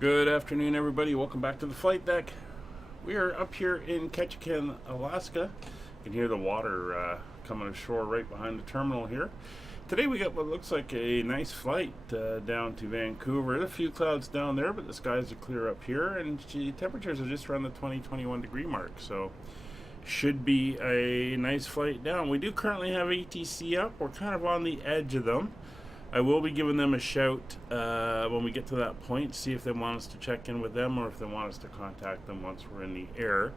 Good afternoon, everybody. Welcome back to the flight deck. We are up here in Ketchikan, Alaska. You can hear the water coming ashore right behind the terminal here. Today we got what looks like a nice flight down to Vancouver. There's a few clouds down there, but the skies are clear up here, and the temperatures are just around the 20-21 degree mark. So should be a nice flight down. We do currently have ATC up. We're kind of on the edge of them. I will be giving them a shout when we get to that point, see if they want us to check in with them or if they want us to contact them once we're in the air.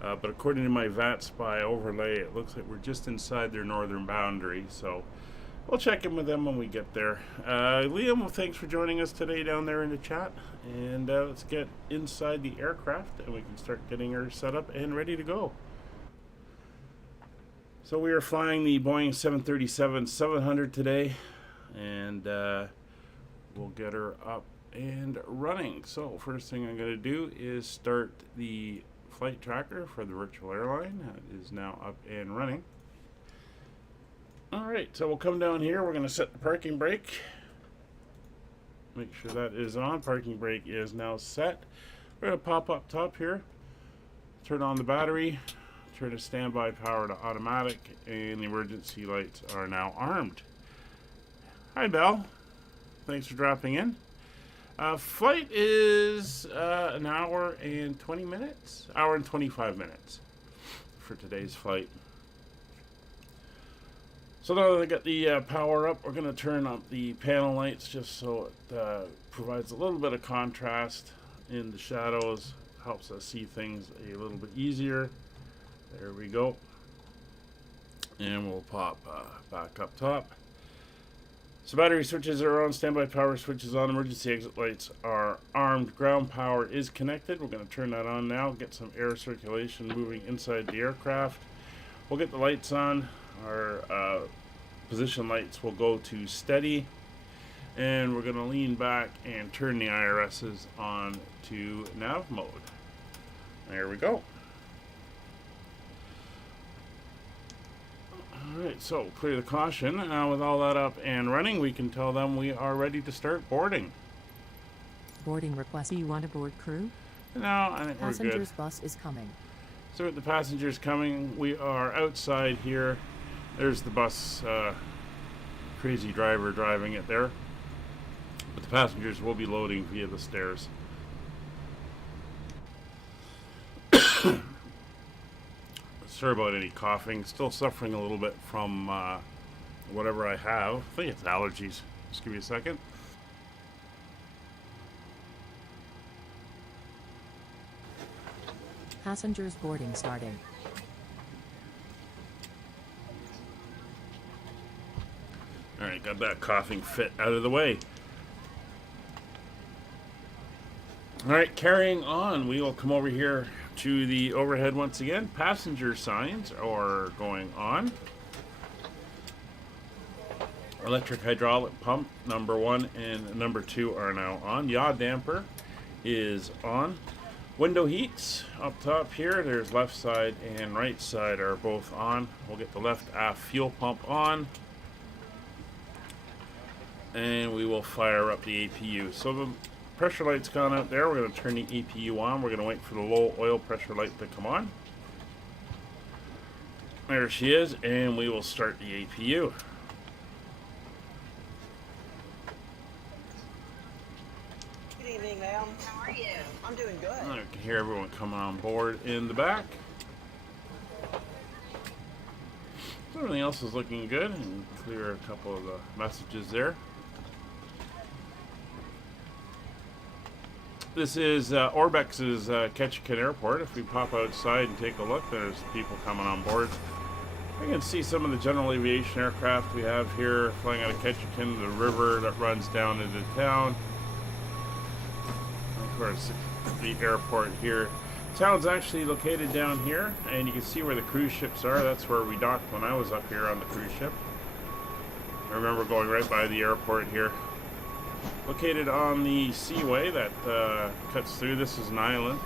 But according to my VATSPY overlay, it looks like we're just inside their northern boundary, so we'll check in with them when we get there. Liam, well, thanks for joining us today down there in the chat, and let's get inside the aircraft and we can start getting her set up and ready to go. So we are flying the Boeing 737-700 today, and we'll get her up and running. So first thing I'm going to do is start the flight tracker for the virtual airline. That is now up and running. Alright, so we'll come down here. We're going to set the parking brake. Make sure that is on. Parking brake is now set. We're going to pop up top here, turn on the battery, turn the standby power to automatic, and the emergency lights are now armed. Hi, Belle. Thanks for dropping in. Flight is an hour and 20 minutes. Hour and 25 minutes for today's flight. So now that I got the power up, we're going to turn up the panel lights just so it provides a little bit of contrast in the shadows. Helps us see things a little bit easier. There we go. And we'll pop back up top. So battery switches are on, standby power switches on, emergency exit lights are armed, ground power is connected. We're going to turn that on now, get some air circulation moving inside the aircraft. We'll get the lights on. Our position lights will go to steady, and we're going to lean back and turn the IRSs on to nav mode. There we go. Alright, so clear the caution. With all that up and running, we can tell them we are ready to start boarding. Boarding request. Do you want to board crew? No, I think we're good. Passengers bus is coming. So with the passengers coming, we are outside here. There's the bus, crazy driver driving it there. But the passengers will be loading via the stairs. Sorry about any coughing. Still suffering a little bit from whatever I have. I think it's allergies. Just give me a second. Passengers boarding starting. Alright, got that coughing fit out of the way. Alright, carrying on. We will come over here to the overhead once again. Passenger signs are going on. Electric hydraulic pump number 1 and number 2 are now on. Yaw damper is on. Window heats up top here. There's left side and right side are both on. We'll get the left aft fuel pump on, and we will fire up the APU. So the pressure light's gone out there. We're going to turn the APU on. We're going to wait for the low oil pressure light to come on. There she is, and we will start the APU. Good evening, ma'am. How are you? I'm doing good. I can hear everyone coming on board in the back. So everything else is looking good, and clear a couple of the messages there. This is Orbex's Ketchikan Airport. If we pop outside and take a look, there's people coming on board. You can see some of the general aviation aircraft we have here flying out of Ketchikan, the river that runs down into town. Of course, the airport here. Town's actually located down here, and you can see where the cruise ships are. That's where we docked when I was up here on the cruise ship. I remember going right by the airport here. Located on the seaway that cuts through. This is an island.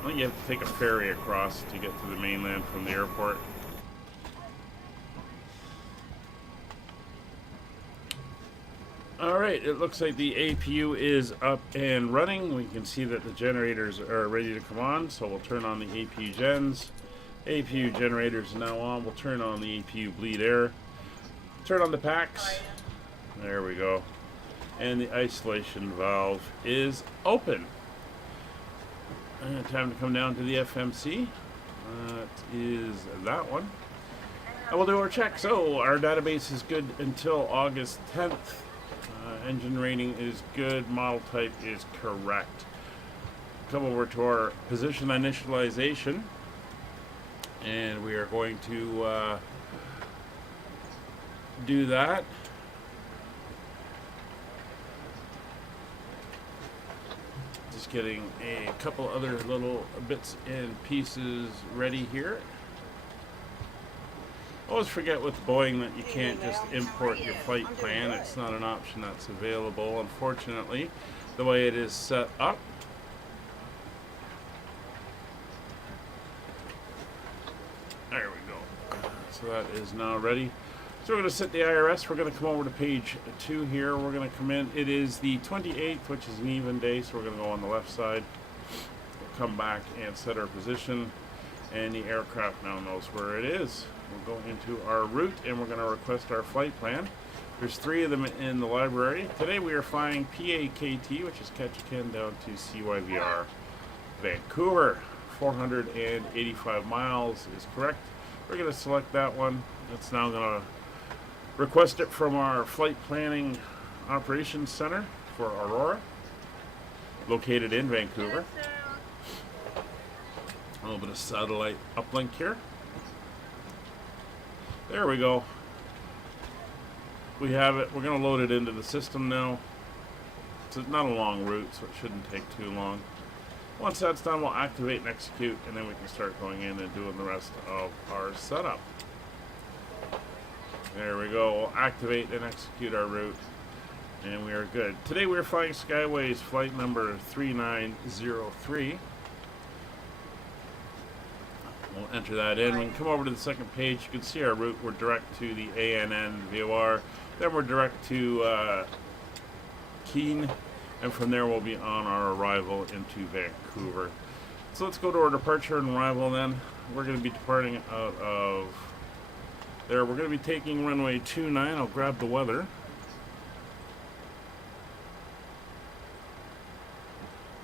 I think you have to take a ferry across to get to the mainland from the airport. Alright, it looks like the APU is up and running. We can see that the generators are ready to come on, so we'll turn on the APU gens. APU generators now on. We'll turn on the APU bleed air. Turn on the PAKTs. There we go. And the isolation valve is open. Time to come down to the FMC. That is that one. And we'll do our check. So our database is good until August 10th. Engine rating is good. Model type is correct. Come over to our position initialization. And we are going to do that. Just getting a couple other little bits and pieces ready here. Always forget with Boeing that you can't just import your flight plan. It's not an option that's available, unfortunately, the way it is set up. There we go. So that is now ready. So we're going to set the IRS. We're going to come over to page 2 here. We're going to come in. It is the 28th, which is an even day, so we're going to go on the left side. We'll come back and set our position, and the aircraft now knows where it is. We'll go into our route, and we're going to request our flight plan. There's 3 of them in the library. Today we are flying PAKT, which is Ketchikan, down to CYVR, Vancouver. 485 miles is correct. We're going to select that one. It's now going to request it from our Flight Planning Operations Center for Aurora, located in Vancouver. A little bit of satellite uplink here. There we go. We have it. We're going to load it into the system now. It's not a long route, so it shouldn't take too long. Once that's done, we'll activate and execute, and then we can start going in and doing the rest of our setup. There we go. We'll activate and execute our route, and we are good. Today we are flying Skyways flight number 3903. We'll enter that in. We can come over to the second page. You can see our route. We're direct to the ANN VOR. Then we're direct to Keene. And from there we'll be on our arrival into Vancouver. So let's go to our departure and arrival then. We're going to be departing out of there. We're going to be taking runway 29. I'll grab the weather.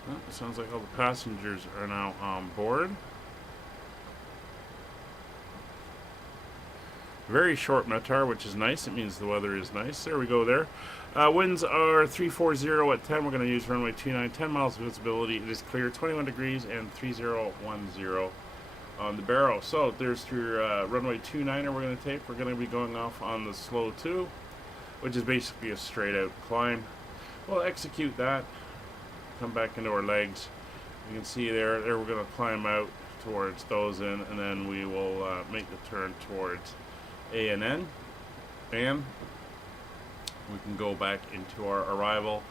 Oh, it sounds like all the passengers are now on board. Very short METAR, which is nice. It means the weather is nice. There we go there. Winds are 340 at 10. We're going to use runway 29. 10 miles of visibility. It is clear. 21 degrees and 3010 on the barrow. So there's your runway 29 we're going to take. We're going to be going off on the slow 2, which is basically a straight out climb. We'll execute that. Come back into our legs. You can see there we're going to climb out towards those and then we will make the turn towards ANN, and we can go back into our arrival.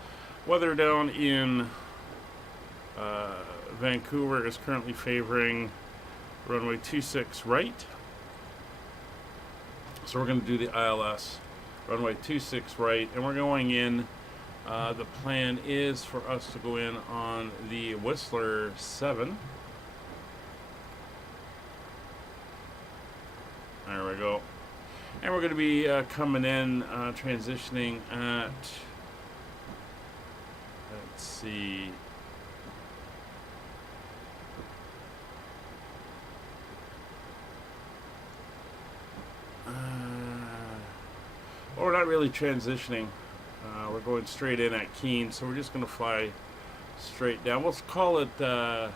Weather down in Vancouver is currently favoring runway 26 right. So we're going to do the ILS runway 26 right, and we're going in. The plan is for us to go in on the Whistler 7. There we go. And we're going to be coming in, transitioning at, let's see, well, we're not really transitioning. We're going straight in at Keene, so we're just going to fly straight down. Let's call it at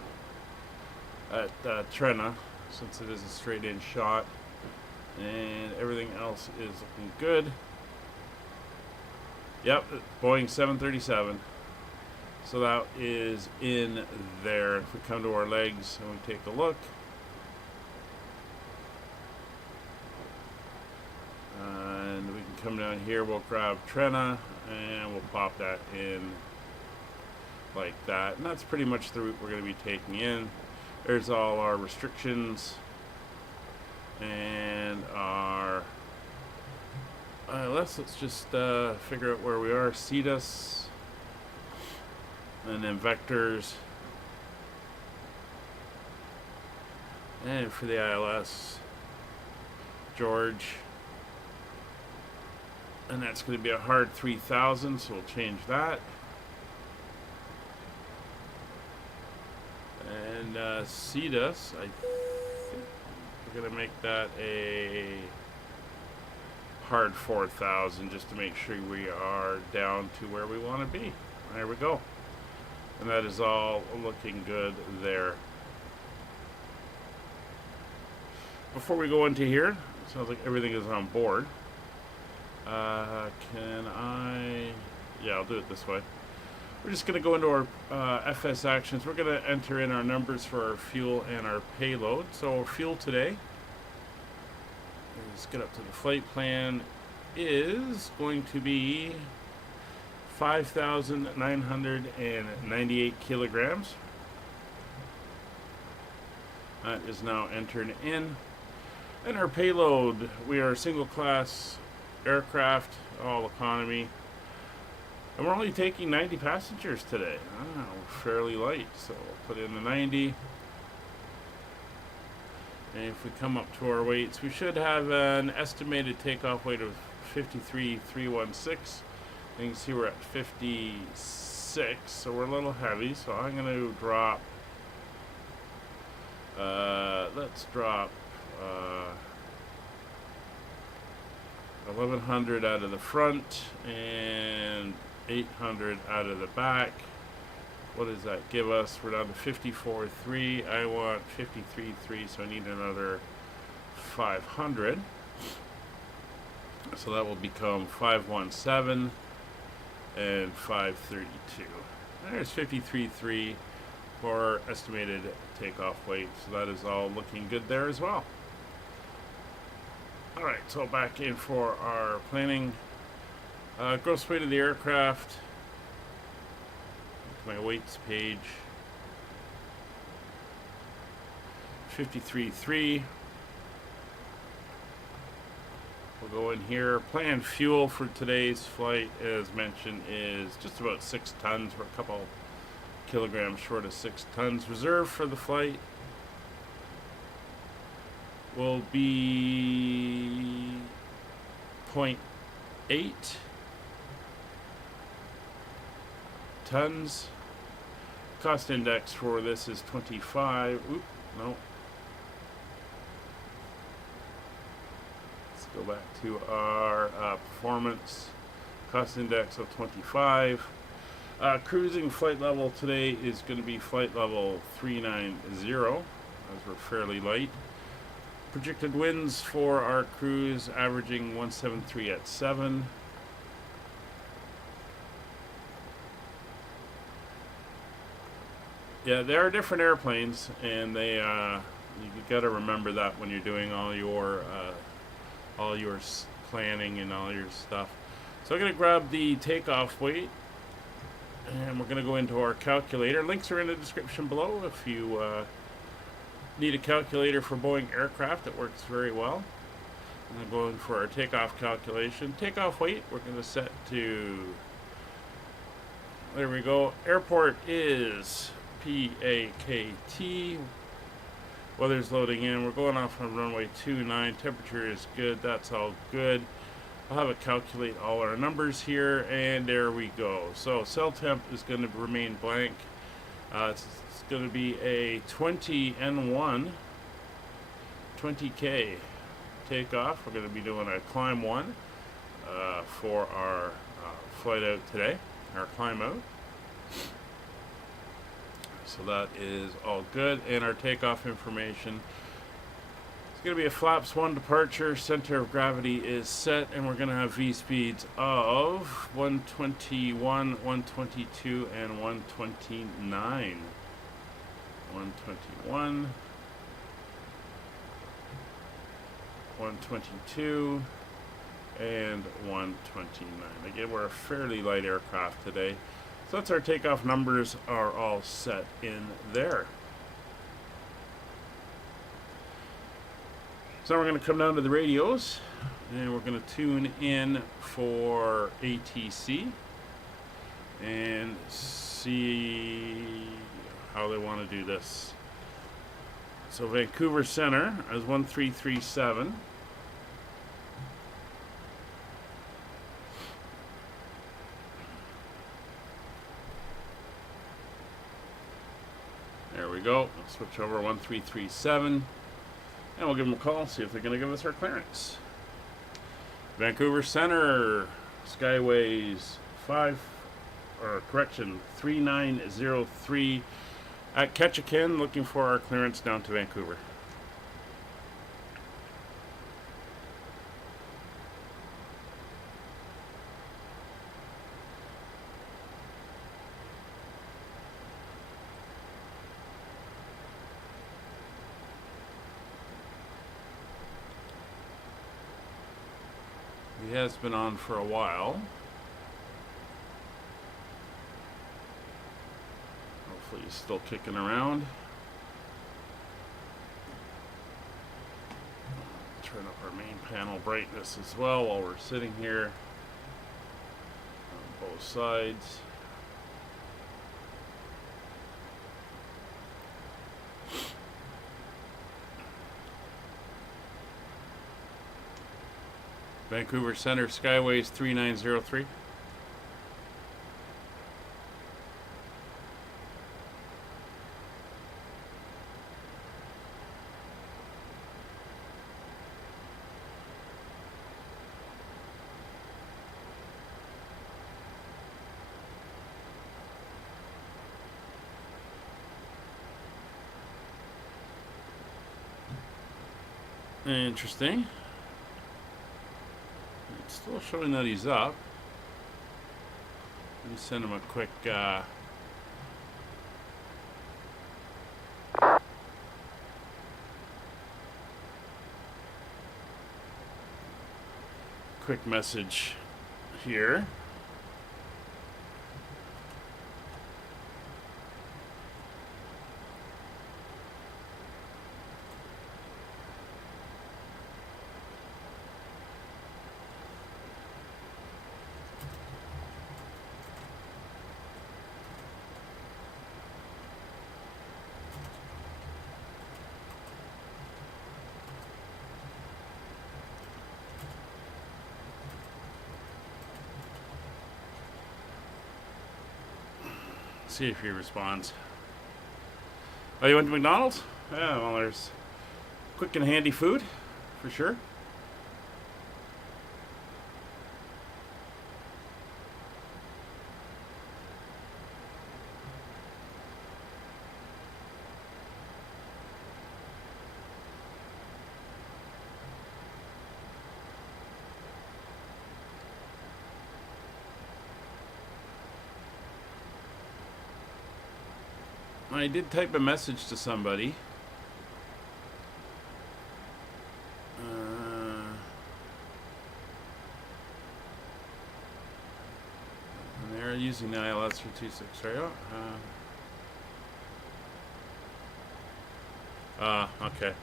Trena, since it is a straight in shot. And everything else is looking good. Yep, Boeing 737. So that is in there. If we come to our legs and we take a look, and we can come down here, we'll grab Trena and we'll pop that in like that. And that's pretty much the route we're going to be taking in. There's all our restrictions and our Let's just figure out where we are. Seed us. And then vectors. And for the ILS, George. And that's going to be a hard 3000, so we'll change that. And seed us, I think we're going to make that a hard 4000 just to make sure we are down to where we want to be. There we go. And that is all looking good there. Before we go into here, it sounds like everything is on board. Can I... Yeah, I'll do it this way. We're just going to go into our FS actions. We're going to enter in our numbers for our fuel and our payload. So our fuel today, let's get up to the flight plan, is going to be 5,998 kilograms. That is now entered in. And our payload, we are a single class aircraft, all economy. And we're only taking 90 passengers today. Fairly light, so we'll put in the 90. And if we come up to our weights, we should have an estimated takeoff weight of 53,316. You can see we're at 56, so we're a little heavy. So I'm going to drop, let's drop 1,100 out of the front and 800 out of the back. What does that give us? We're down to 54.3. I want 53.3, so I need another 500. So that will become 517 and 532. There's 53.3 for estimated takeoff weight. So that is all looking good there as well. Alright, so back in for our planning. Gross weight of the aircraft. My weights page. 53.3. We'll go in here. Planned fuel for today's flight, as mentioned, is just about 6 tons. We're a couple kilograms short of 6 tons. Reserve for the flight will be 0.8 tons. Cost index for this is 25. Oop, no. Let's go back to our performance. Cost index of 25. Cruising flight level today is going to be flight level 390, as we're fairly light. Projected winds for our cruise averaging 173 at 7. Yeah, there are different airplanes, and they you got to remember that when you're doing all your planning and all your stuff. So I'm going to grab the takeoff weight, and we're going to go into our calculator. Links are in the description below if you need a calculator for Boeing aircraft. It works very well. I'm going to go in for our takeoff calculation. Takeoff weight, we're going to set to, there we go. Airport is PAKT. Weather's loading in. We're going off on runway 29. Temperature is good. That's all good. I'll have it calculate all our numbers here, and there we go. So cell temp is going to remain blank. It's going to be a 20 N1 20K takeoff. We're going to be doing a climb 1 for our flight out today, our climb out. So that is all good. And our takeoff information, it's going to be a flaps 1 departure. Center of gravity is set, and we're going to have V speeds of 121, 122, and 129. 121, 122, and 129. Again, we're a fairly light aircraft today. So that's our takeoff numbers are all set in there. So we're going to come down to the radios, and we're going to tune in for ATC and see how they want to do this. So Vancouver Center is 1337. There we go. We'll switch over 1337. And we'll give them a call, see if they're going to give us our clearance. Vancouver Center, Skyways 3903 at Ketchikan, looking for our clearance down to Vancouver. He has been on for a while. Hopefully he's still kicking around. Turn up our main panel brightness as well while we're sitting here on both sides. Vancouver Center, Skyways 3903. Interesting. It's still showing that he's up. Let me send him a quick message here. See if he responds. Oh, you went to McDonald's? Yeah, well, there's quick and handy food, for sure. I did type a message to somebody. And they're using the ILS for 26, right? Okay.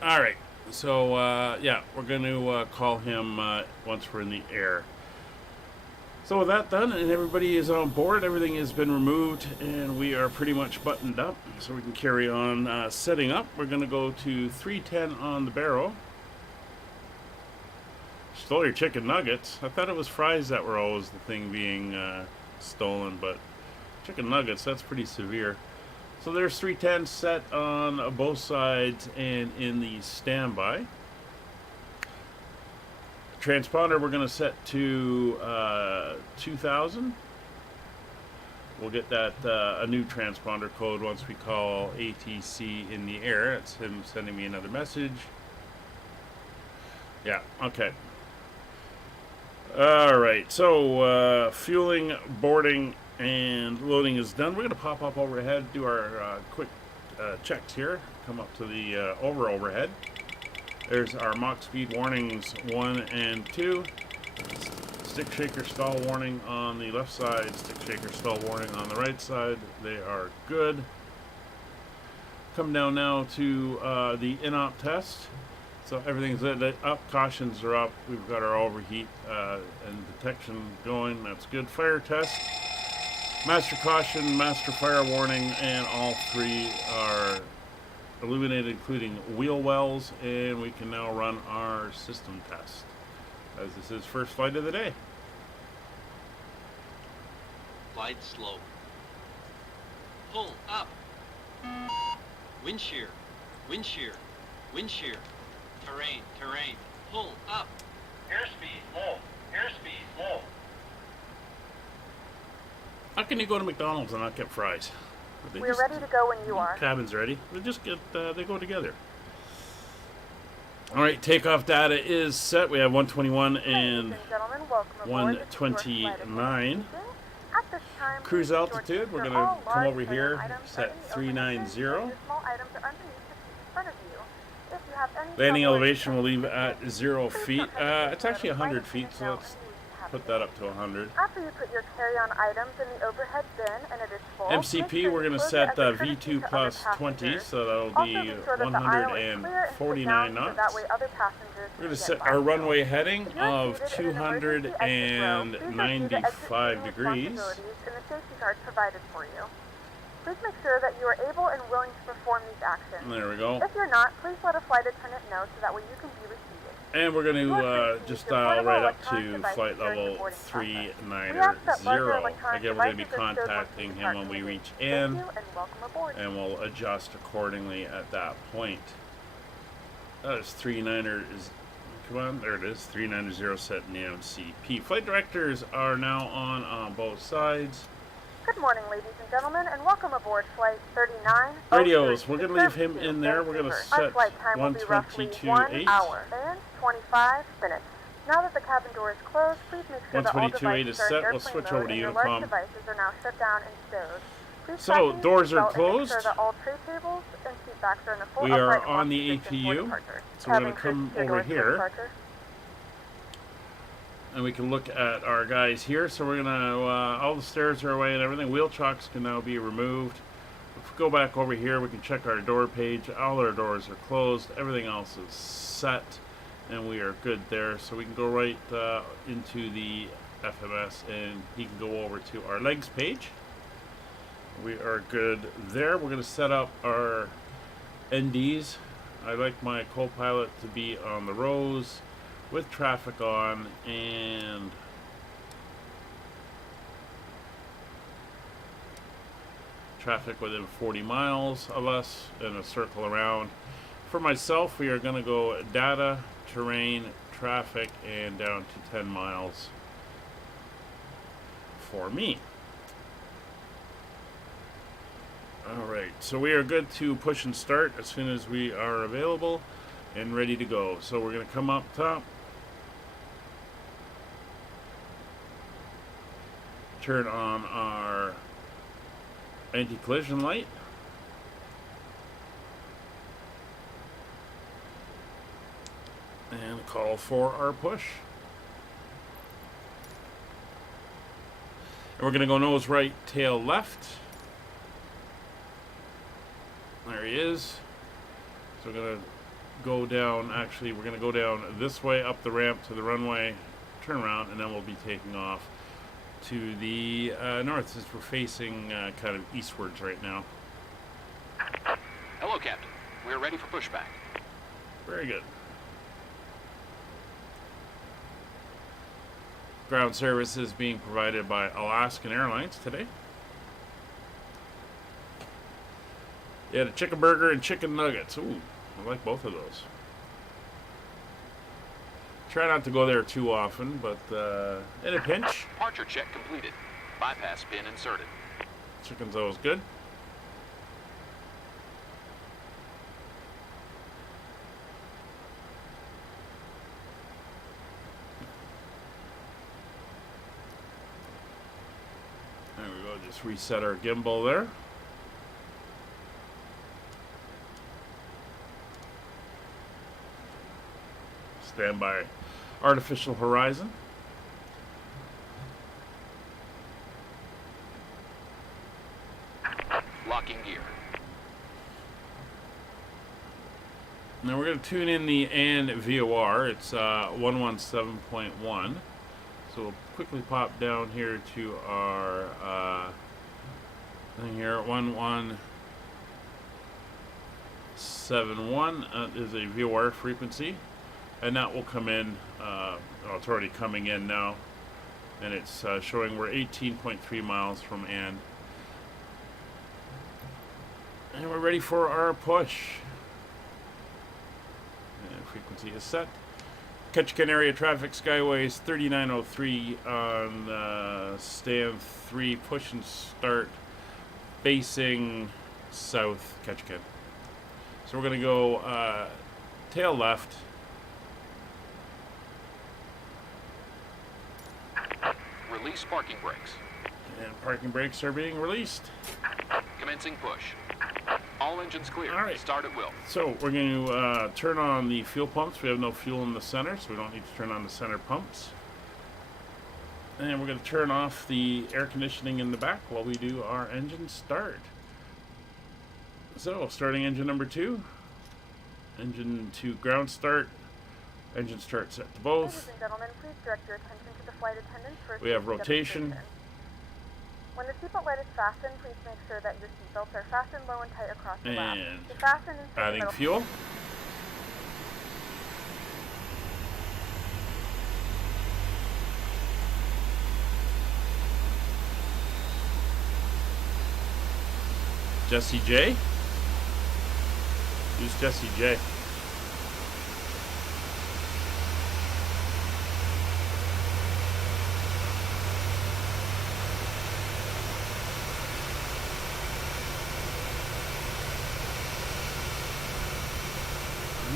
All right, so yeah, we're going to call him once we're in the air. So with that done and everybody is on board, everything has been removed and we are pretty much buttoned up, so we can carry on setting up. We're going to go to 310 on the barrel. Stole your chicken nuggets. I thought it was fries that were always the thing being stolen, but chicken nuggets, that's pretty severe. So there's 310 set on both sides and in the standby. Transponder we're going to set to 2000. We'll get that a new transponder code once we call ATC in the air. It's him sending me another message. Yeah, okay. Alright, so fueling, boarding, and loading is done. We're going to pop up overhead, do our quick checks here. Come up to the over overhead. There's our Mach speed warnings 1 and 2. Stick shaker stall warning on the left side, stick shaker stall warning on the right side. They are good. Come down now to the in-op test. So everything's up, cautions are up. We've got our overheat and detection going. That's good. Fire test. Master caution, master fire warning, and all three are illuminated, including wheel wells, and we can now run our system test, as this is first flight of the day. Glide slow. Pull up. Wind shear. Wind shear. Wind shear. Terrain. Terrain. Pull up. Airspeed low. Airspeed low. How can you go to McDonald's and not get fries? We're ready to go when you are. Cabin's ready. They just get they go together. All right, takeoff data is set. We have 121 and 129. Cruise altitude, we're going to come over here, set 390. Landing elevation will leave at 0 feet. It's actually 100 feet, so let's put that up to 100. After you put your carry-on items in the overhead bin and it is full, MCP, we're going to set V2 plus 20, so that'll be 149 knots. We're going to set our runway heading of 295 degrees. Please make sure that you are able and willing to perform these actions. There we go. If you're not, please let a flight attendant know so that way you can be reseated. And we're going to just dial right up to flight level 390. Again, we're going to be contacting him when we reach in, and we'll adjust accordingly at that point. That is 390. Come on, there it is. 390 set in the MCP. Flight directors are now on both sides. Good morning, ladies and gentlemen, and welcome aboard Flight 39. Radios, we're going to leave him in there. We're going to set 122.8. 1 hour and 25 minutes. Now that the cabin door is closed, please make sure that all devices is are set. in We'll switch airplane over to mode and your large Unicom. devices are now shut down and stowed. Please So, fasten your doors are seatbelt and closed. make sure that all tray tables and seat backs are in the full We are upright on the position for APU, departure. so we're going Cabin to come crew, over doors for here. departure. And we can look at our guys here. So we're gonna, all the stairs are away and everything. Wheel chocks can now be removed. If we go back over here, we can check our door page. All our doors are closed. Everything else is set, and we are good there. So we can go right into the FMS, and he can go over to our legs page. We are good there. We're gonna set up our NDs. I like my co-pilot to be on the rows with traffic on, and traffic within 40 miles of us in a circle around. For myself, we are going to go data, terrain, traffic, and down to 10 miles for me. Alright, so we are good to push and start as soon as we are available and ready to go. So we're going to come up top, turn on our anti-collision light, and call for our push. And we're going to go nose right, tail left. There he is. So we're going to go down, actually we're going to go down this way up the ramp to the runway, turn around, and then we'll be taking off to the north, since we're facing kind of eastwards right now. Hello, Captain. We're ready for pushback. Very good. Ground service is being provided by Alaskan Airlines today. Yeah, the chicken burger and chicken nuggets. Ooh, I like both of those. Try not to go there too often, but in a pinch. Departure check completed. Bypass pin inserted. Chicken's always good. There we go, just reset our gimbal there. stand by artificial horizon. Locking gear. Now we're going to tune in the Nvidia. It's 117.1. So we'll quickly pop down here to our thing here. 1171 is a VOR frequency, and that will come in. Well, it's already coming in now, and it's showing we're 18.3 miles from and we're ready for our push. And frequency is set. Ketchikan area traffic skyways 3903 on stand 3, push and start facing south Ketchikan. So we're going to go tail left. Release parking brakes. And parking brakes are being released. Commencing push. All engines clear. All right. Start at will. So we're going to turn on the fuel pumps. We have no fuel in the center, so we don't need to turn on the center pumps. And we're going to turn off the air conditioning in the back while we do our engine start. So starting engine number 2. Engine 2 ground start. Engine start set to both. Ladies and gentlemen, please direct your attention to the flight attendants for We have safety rotation. demonstration. When the seatbelt light is fastened, please make sure that your seatbelts are fastened low and tight across the lap. And To fasten inside the adding middle- fuel. Jesse J. Who's Jesse J?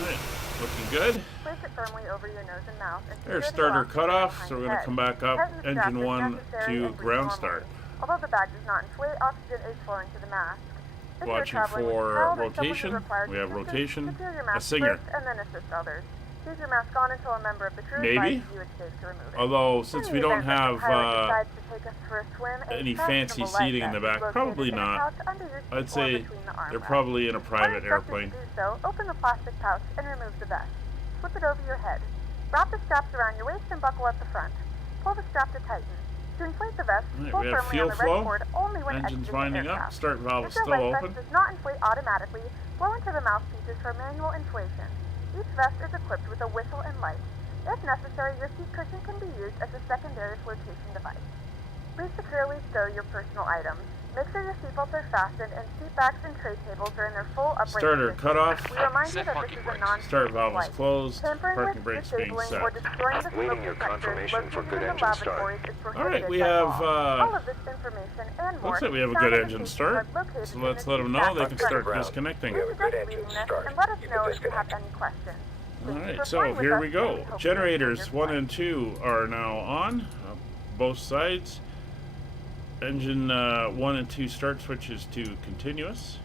Alright, looking good. Place it firmly over your nose and mouth. And Air secure the starter lock cut behind off, so we're the going to head. come back up. Tighten the strap Engine if 1 necessary to and breathe ground normally. start. Although the bag does not inflate, oxygen is flowing to the mask. If you're Watching traveling with for a child or someone who rotation. requires We have assistance, rotation. secure your A mask singer. first and then assist others. Keep your mask on until a member of the crew Maybe. advises you it's safe to remove it. Although, since In we the don't event that the have pilot decides to take us for a swim, a any fancy fashionable life seating in the vest is back, located probably in a not. pouch under your seat I'd or say between the arm they're rests. probably in a When private instructed airplane. to do so, open the plastic pouch and remove the vest. Slip it over your head. Wrap the straps around your waist and buckle at the front. Pull the strap to tighten. To inflate the vest, Alright, pull we have firmly fuel on the red flow. cord only when Engine's exiting the winding up. aircraft. Start valve is If your still life open. vest does not inflate automatically, blow into the mouthpieces for manual inflation. Each vest is equipped with a whistle and light. If necessary, your seat cushion can be used as a secondary flotation device. Please securely stow your personal items. Make sure your seatbelts are fastened and seat backs and tray tables are in their full upright Starter position. cut off. We remind you Set that parking this is a brakes. non-stop Start valve is flight. closed. Tampering Parking with, brakes being disabling, set. or destroying the Waiting smoke your detectors confirmation for located good in the engine start. lavatories is prohibited Alright, we by have, law. All of this information and more looks like we have a can be good found in the engine safety start. card located So in let's the let them seat know back they of can the start front. disconnecting. We have a good Just engine reading this start. and let us You know can if you have disconnect. any questions. Thank you Alright, for so flying with here us, we and go. hope you enjoy Generators your 1 flight. and 2 are now on. Both sides. Engine 1 and 2 start switches to continuous.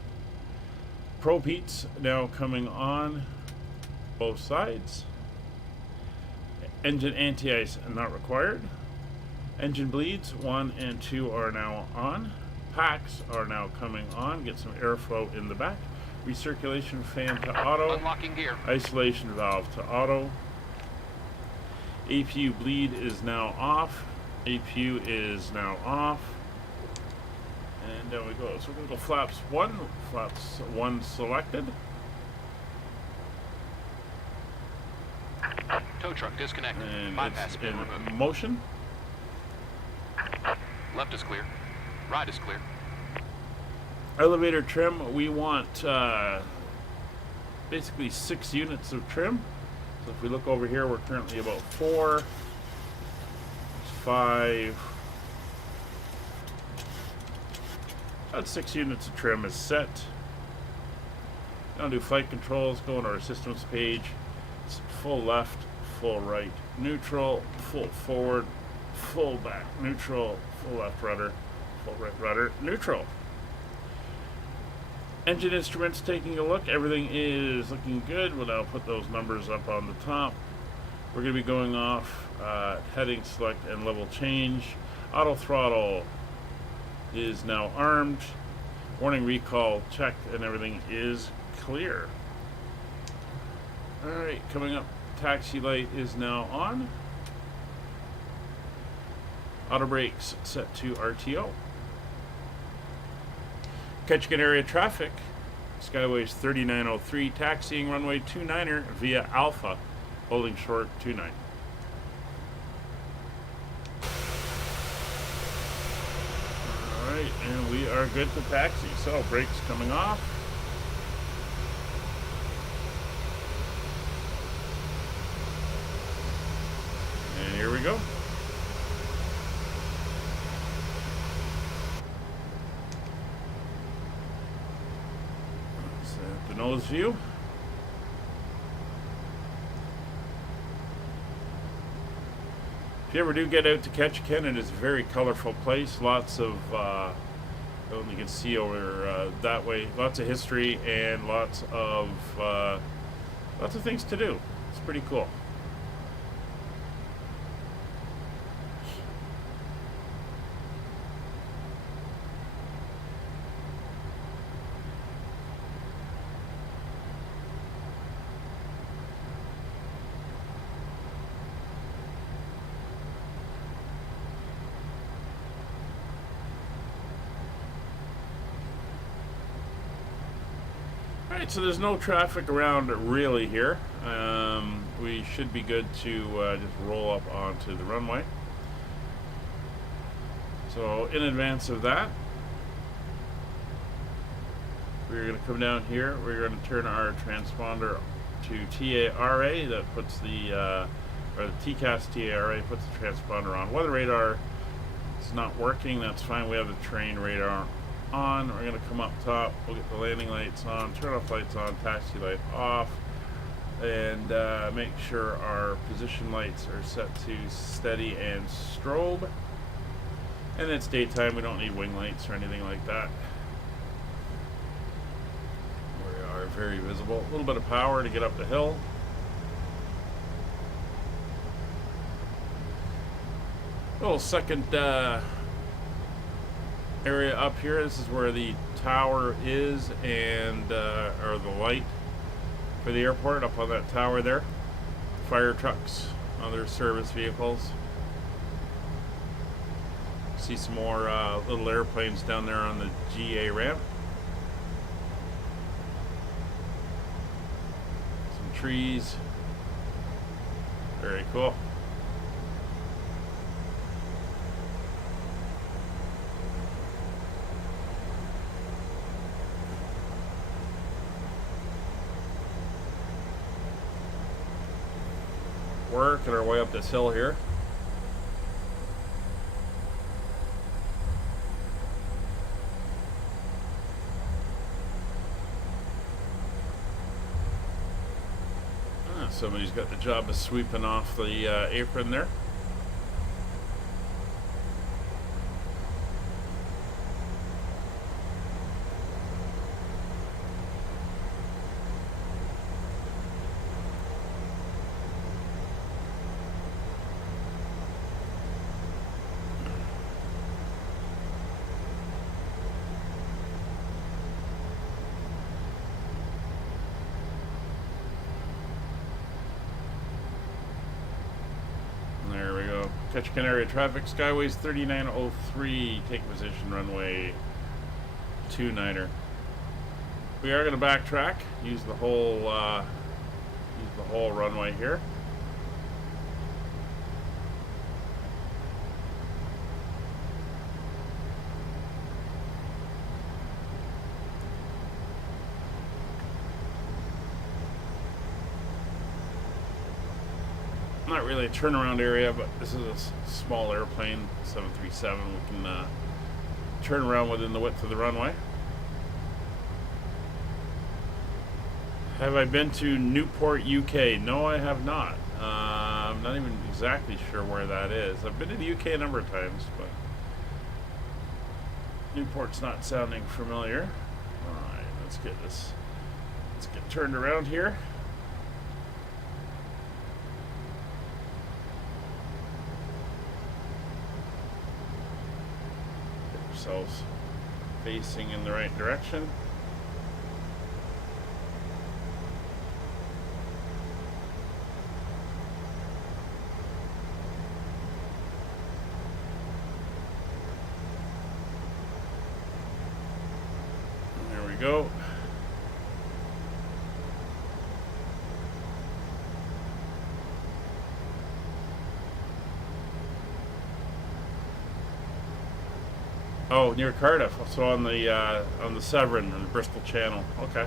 Probe heats now coming on both sides. Engine anti-ice not required. Engine bleeds 1 and 2 are now on. PAKTs are now coming on. Get some airflow in the back. Recirculation fan to auto. Unlocking gear. Isolation valve to auto. APU bleed is now off. APU is now off. And there we go. So we're going to go flaps 1. Flaps 1 selected. Tow truck disconnected. And Bypass it's pin in removed. motion. Left is clear. Right is clear. Elevator trim, we want basically 6 units of trim. So if we look over here, we're currently about 4, 5. About 6 units of trim is set. Now do flight controls, go into our systems page. It's full left, full right, neutral, full forward, full back, neutral, full left rudder, full right rudder, neutral. Engine instruments taking a look. Everything is looking good. We'll now put those numbers up on the top. We're going to be going off heading select and level change. Auto throttle is now armed. Warning recall checked and everything is clear. Alright, coming up, taxi light is now on. Auto brakes set to RTO. Ketchikan area traffic. Skyways 3903, taxiing runway 29er via Alpha, holding short 29. Alright, and we are good to taxi. So, brakes coming off. And here we go. Set the nose view. If you ever do get out to Ketchikan, it is a very colorful place. Lots of, you can see over that way, lots of history and lots of things to do. It's pretty cool. Alright, so there's no traffic around really here. We should be good to just roll up onto the runway. So in advance of that, we're going to come down here. We're going to turn our transponder to TARA. That puts the, or the TCAS TARA puts the transponder on. Weather radar is not working. That's fine. We have the terrain radar on. We're going to come up top. We'll get the landing lights on, turn off lights on, taxi light off, and make sure our position lights are set to steady and strobe. And it's daytime. We don't need wing lights or anything like that. We are very visible. A little bit of power to get up the hill. Little second area up here. This is where the tower is, and or the light for the airport up on that tower there. Fire trucks, other service vehicles. See some more little airplanes down there on the GA ramp. Some trees. Very cool. Working our way up this hill here. Somebody's got the job of sweeping off the apron there. Ketchikan area traffic, Skyways 3903, take position runway 29er. We are going to backtrack, use the whole runway here. Not really a turnaround area, but this is a small airplane, 737. We can turn around within the width of the runway. Have I been to Newport, UK? No, I have not. I'm not even exactly sure where that is. I've been to the UK a number of times, but Newport's not sounding familiar. Alright, let's get turned around here. ourselves facing in the right direction. There we go. Oh, near Cardiff, so on the Severn and the Bristol Channel. Okay.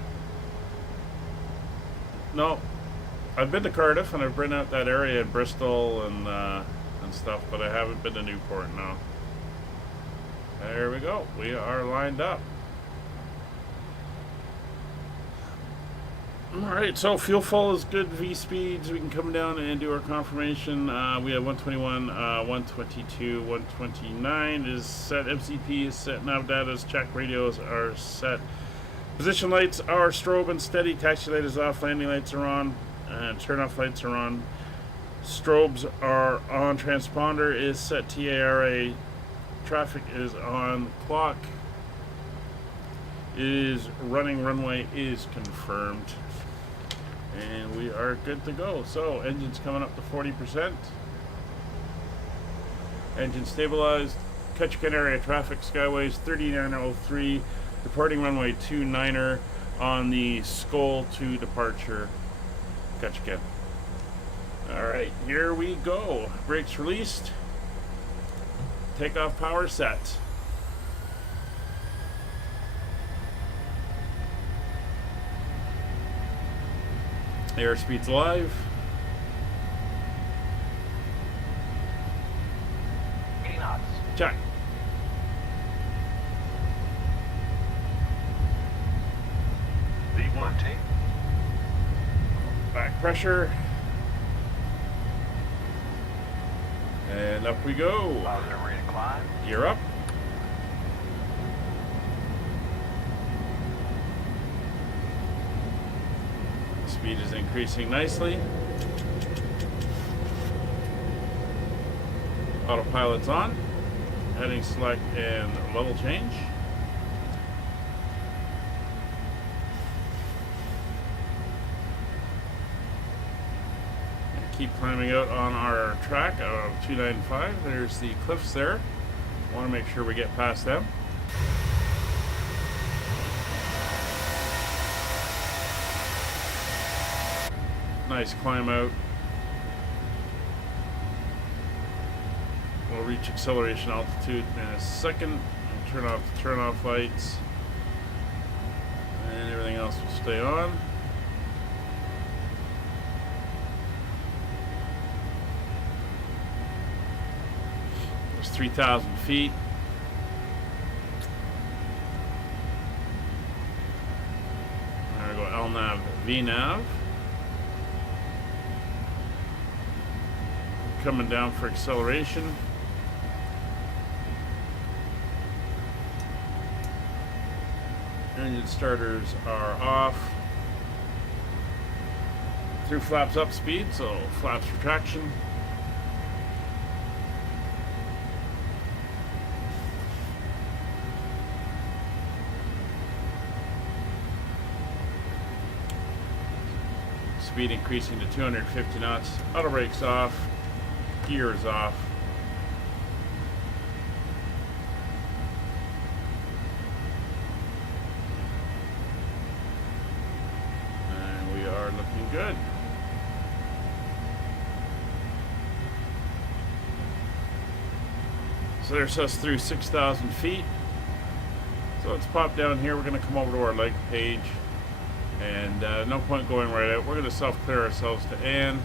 No, I've been to Cardiff and I've been out that area in Bristol and stuff, but I haven't been to Newport. No. There we go. We are lined up. Alright, so fuel full is good, V speeds. We can come down and do our confirmation. We have 121, 122, 129 is set, MCP is set, nav data is checked, radios are set. Position lights are strobe and steady, taxi light is off, landing lights are on, and turn off lights are on. Strobes are on, transponder is set, TARA, traffic is on, clock is running, runway is confirmed. And we are good to go. So, engine's coming up to 40%. Engine stabilized. Ketchikan area traffic, Skyways 3903. Departing runway 29er on the Skull to departure, Ketchikan. Alright, here we go. Brakes released. Takeoff power set. Airspeed's live. 80 knots. Check. Lead 1 tape. Back pressure. And up we go. Positive rate of climb. Gear up. Speed is increasing nicely. Autopilot's on. Heading select and level change. Keep climbing out on our track of 295. There's the cliffs there. Want to make sure we get past them. Nice climb out. We'll reach acceleration altitude in a second. Turn off the turn-off lights, and everything else will stay on. There's 3,000 feet. There we go. LNAV, VNAV. Coming down for acceleration. Engine starters are off. Through flaps up speed, so flaps retraction. Speed increasing to 250 knots. Auto brakes off. Gear is off. And we are looking good. So there's us through 6,000 feet. So let's pop down here. We're going to come over to our leg page. And no point going right out. We're going to self-clear ourselves to Ann.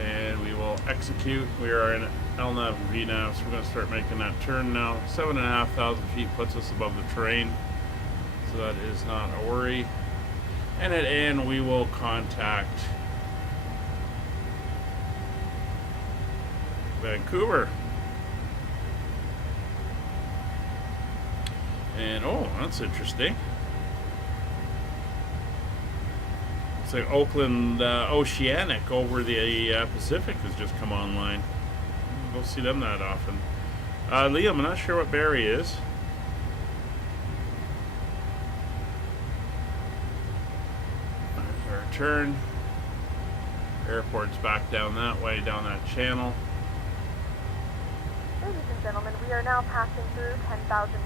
And we will execute. We are in LNAV and VNAV, so we're going to start making that turn now. 7,500 feet puts us above the terrain, so that is not a worry. And at N, we will contact Vancouver. And oh, that's interesting. Like Oakland Oceanic over the Pacific has just come online. We'll see them that often. Liam, I'm not sure what Barry is. turn. Airport's back down that way, down that channel. Ladies and gentlemen, we are now passing through 10,000 feet.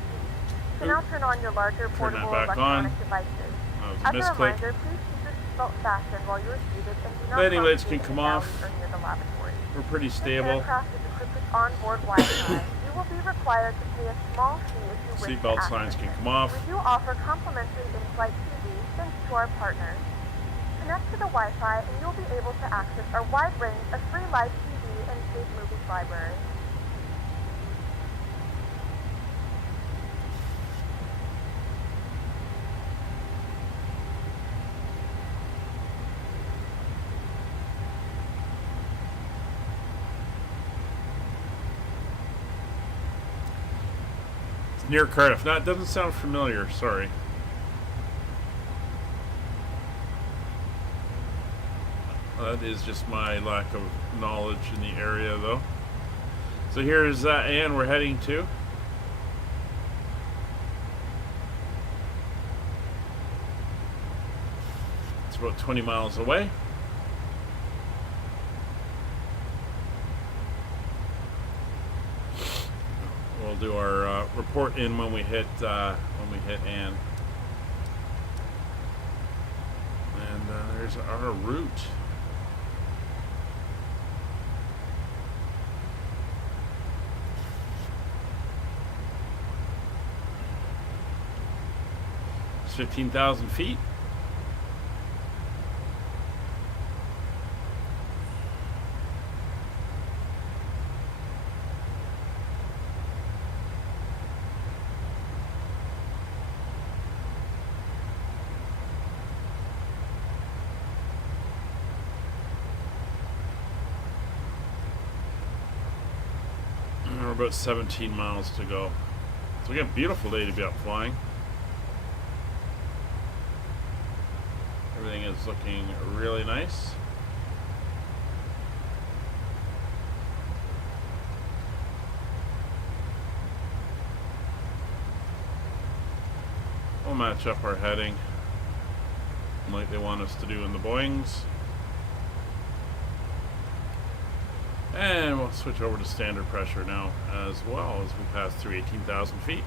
So now turn on your larger portable electronic devices. That was a As a misclick. reminder, please keep your seatbelt fastened while you are seated and do not Landing lights congregate can come in off. alleys or near the lavatory. We're pretty This stable. aircraft is equipped with onboard Wi-Fi. You will be required to pay a small fee if you wish to Seatbelt access signs can it. come off. We do offer complimentary in-flight TV thanks to our partners. Connect to the Wi-Fi and you'll be able to access our wide range of free live TV and safe movies library. It's near Cardiff. No, it doesn't sound familiar. Sorry. That is just my lack of knowledge in the area, though. So here's Ann we're heading to. It's about 20 miles away. We'll do our report in when we hit Ann. And there's our route. It's 15,000 feet. We're about 17 miles to go. So we got a beautiful day to be out flying. Everything is looking really nice. We'll match up our heading like they want us to do in the Boeings. And we'll switch over to standard pressure now as well as we pass through 18,000 feet.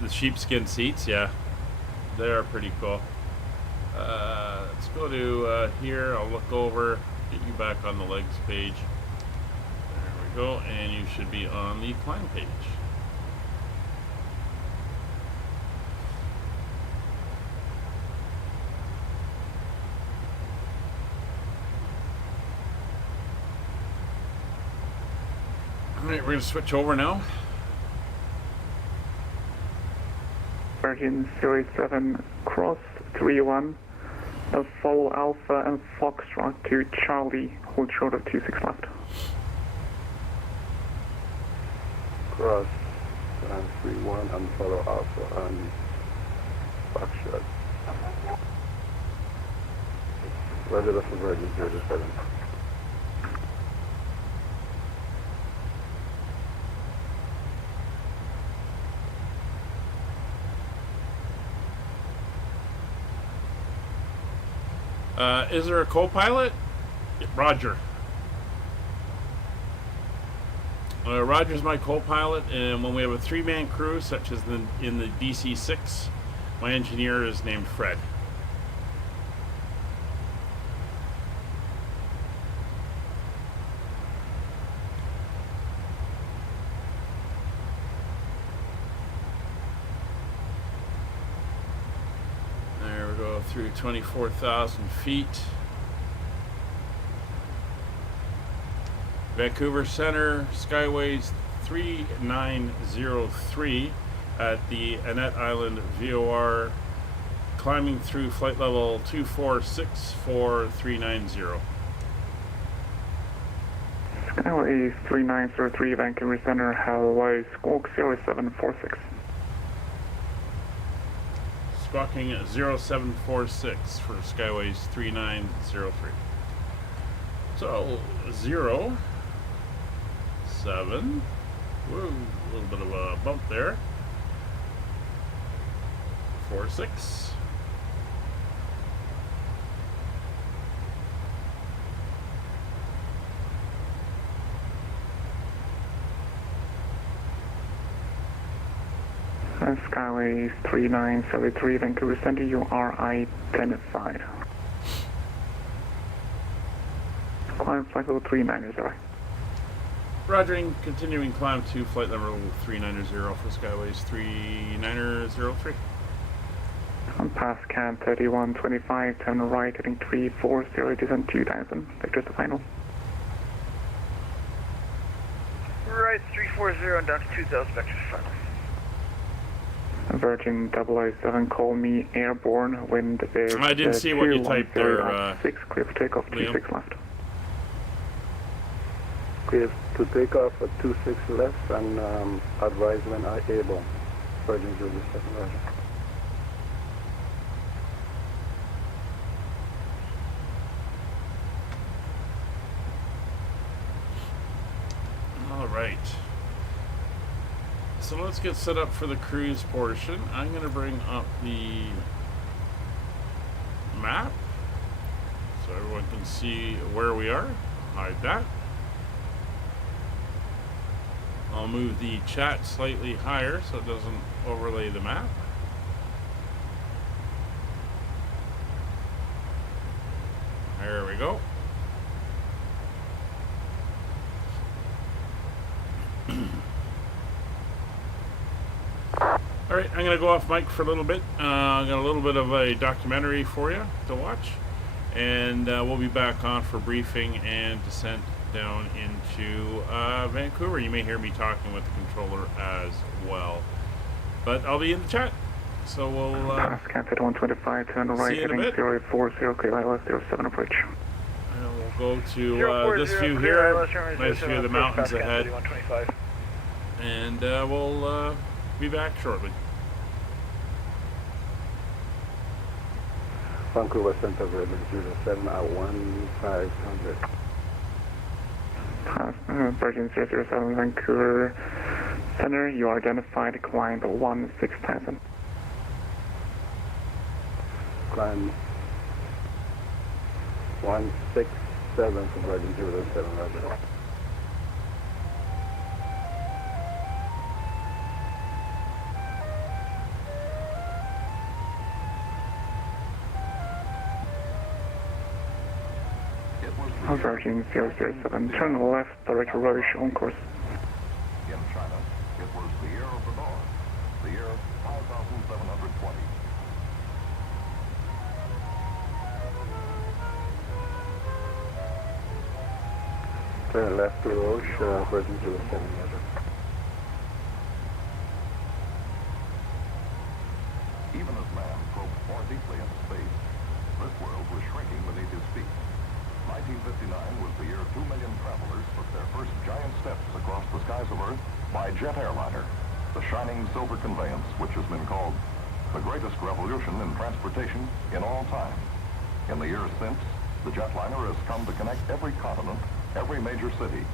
The sheepskin seats, yeah, they are pretty cool. Let's go to here. I'll look over, get you back on the legs page. There we go, and you should be on the climb page. Alright, we're going to switch over now. Virgin Series 7 Cross 31, follow Alpha and Foxtrot to Charlie, hold short of 26 left. Cross 31 and follow Alpha and Foxtrot. Roger, that's the Virgin Series 7. Is there a co-pilot? Yeah, Roger. Roger's my co-pilot, and when we have a three-man crew, such as in the DC-6, my engineer is named Fred. Through 24,000 feet. Vancouver Center, Skyways 3903 at the Annette Island VOR, climbing through flight level 2464-390. Skyways 3903, Vancouver Center, Hawaii, Squawk 0746. Squawking 0746 for Skyways 3903. So 0, 7. Whoa, a little bit of a bump there. 4-6. Skyway 3973, Vancouver Center, you are identified. Climb flight level 390. Roger, continuing climb to flight level 390 for Skyways 3903. On pass CAD 3125, turn right, heading 340, descent 2000, vectors to final. Right, 340 and down to 2000, vectors to final. Virgin 007, call me airborne, wind is I didn't see what you typed there, 6, clear for takeoff, Liam. 26 left. Clear to take off at 26 left and advise when able. Virgin 07, Roger. All right. So let's get set up for the cruise portion. I'm going to bring up the map so everyone can see where we are. Hide that. I'll move the chat slightly higher so it doesn't overlay the map. There we go. Alright, I'm going to go off mic for a little bit. I got a little bit of a documentary for you to watch. And we'll be back on for briefing and descent down into Vancouver. You may hear me talking with the controller as well. But I'll be in the chat. So we'll Pass CAD 125, turn right, heading 040, clear ILS 07 approach. and we'll go to this view here. Nice view of the mountains ahead. And we'll be back shortly. Vancouver Center, Virgin 07 at 1500. Virgin 007, Vancouver Center, you are identified, climb 16,000. Climb 167 for Virgin 07, Roger. Virgin 007, turn left, direct Roche on course. In China, it was the year of the dog, the year 5720. Turn left to Roche, Virgin 07, Roger. Even as man probed more deeply into space, this world was shrinking beneath his feet. 1959 was the year 2 million travelers took their first giant steps across the skies of Earth by jet airliner, the shining silver conveyance which has been called the greatest revolution in transportation in all time. In the years since, the jetliner has come to connect every continent, every major city,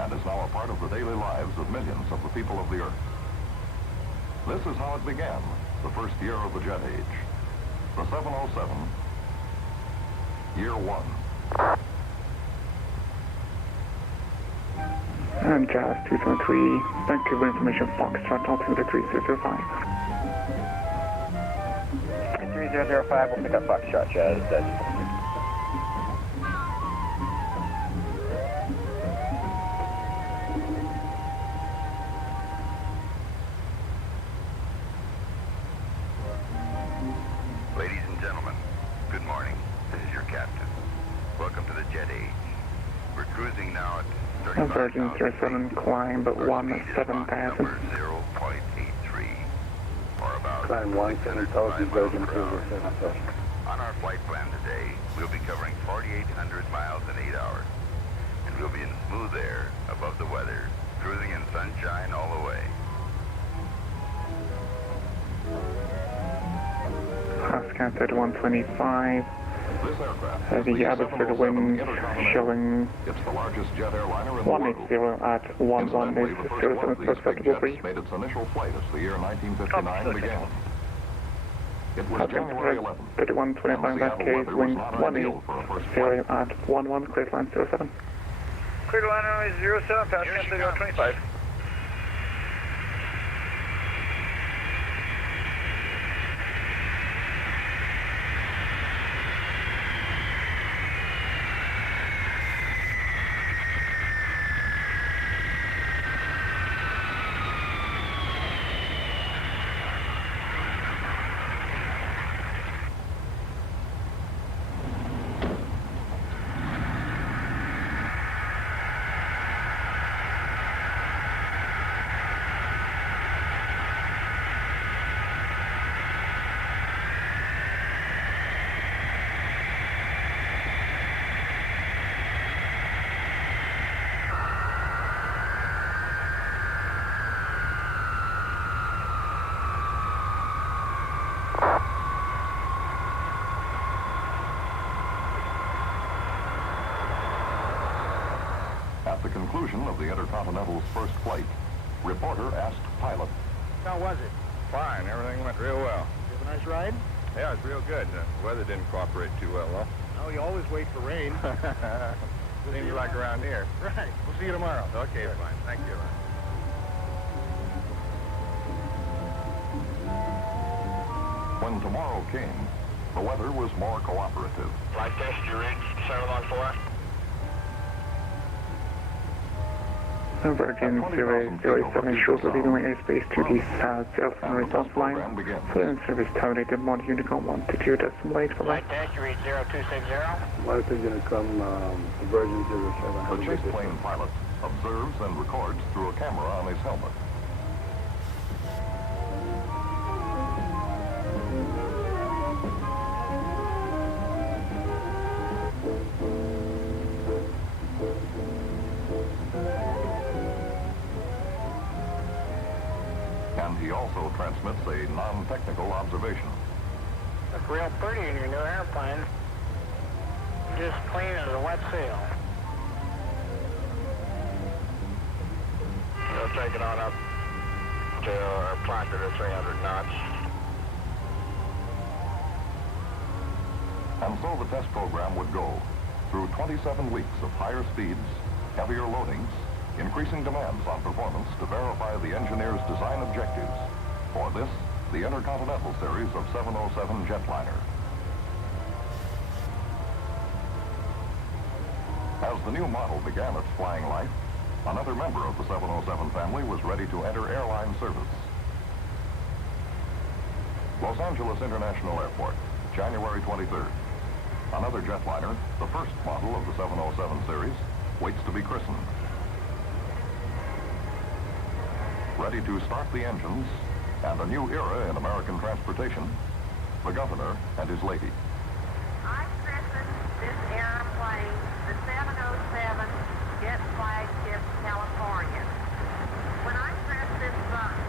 and is now a part of the daily lives of millions of the people of the Earth. This is how it began, the first year of the jet age. The 707, year 1. And Jazz 273, Vancouver information, Foxtrot, altimeter 3005. 3005, we'll pick up Foxtrot, Jazz, that's Ladies and gentlemen, good morning. This is your captain. Welcome to the jet age. We're cruising now at Virgin 07, climb 17,000. 0.83, or about Climb 17,000, Virgin 07. On our flight plan today, we'll be covering 4,800 miles in 8 hours, and we'll be in smooth air above the weather, cruising in sunshine all the way. Pascal 3125, This aircraft is The the atmospheric 707 wind Intercontinental. showing It's the largest jet airliner in the world. 180 at 11 Incidentally, is the first one 07 of these first big acceptable jets free. made its initial flight as the year 1959 began. It was January 11th. 3125 in that Seattle case, weather was wind not ideal for a first flight. 180 at 11, clear line 07. Clear to line runway 07, pass scan 3125. At the conclusion of the Intercontinental's first flight, reporter asked pilot, How was it? Fine, everything went real well. You have a nice ride? Yeah, it was real good. The weather didn't cooperate too well, though. No, you always wait for rain. Seems like around here. Right. We'll see you tomorrow. Okay, fine. Thank you. when tomorrow came, the weather was more cooperative. Flight test, you read 7 on 4. Virgin 007 shows the leading airspace to the south Delta response line. Fluent service terminated mod Honeycomb 122.8 for Flight test, you read 0260. Monitor Honeycomb, Virgin 07. The chase plane pilot observes and records through a camera on his helmet. And he also transmits a non-technical observation. Look real pretty in your new airplane. Just clean as a wet seal. We'll take it on up to our planter to 300 knots. And so the test program would go through 27 weeks of higher speeds, heavier loadings, increasing demands on performance to verify the engineer's design objectives. For this, the Intercontinental series of 707 jetliner. As the new model began its flying life, another member of the 707 family was ready to enter airline service. Los Angeles International Airport, January 23rd. Another jetliner, the first model of the 707 series, waits to be christened. Ready to start the engines, and a new era in American transportation, the governor and his lady. I christened this airplane the 707 Jet Flagship California. When I press this button,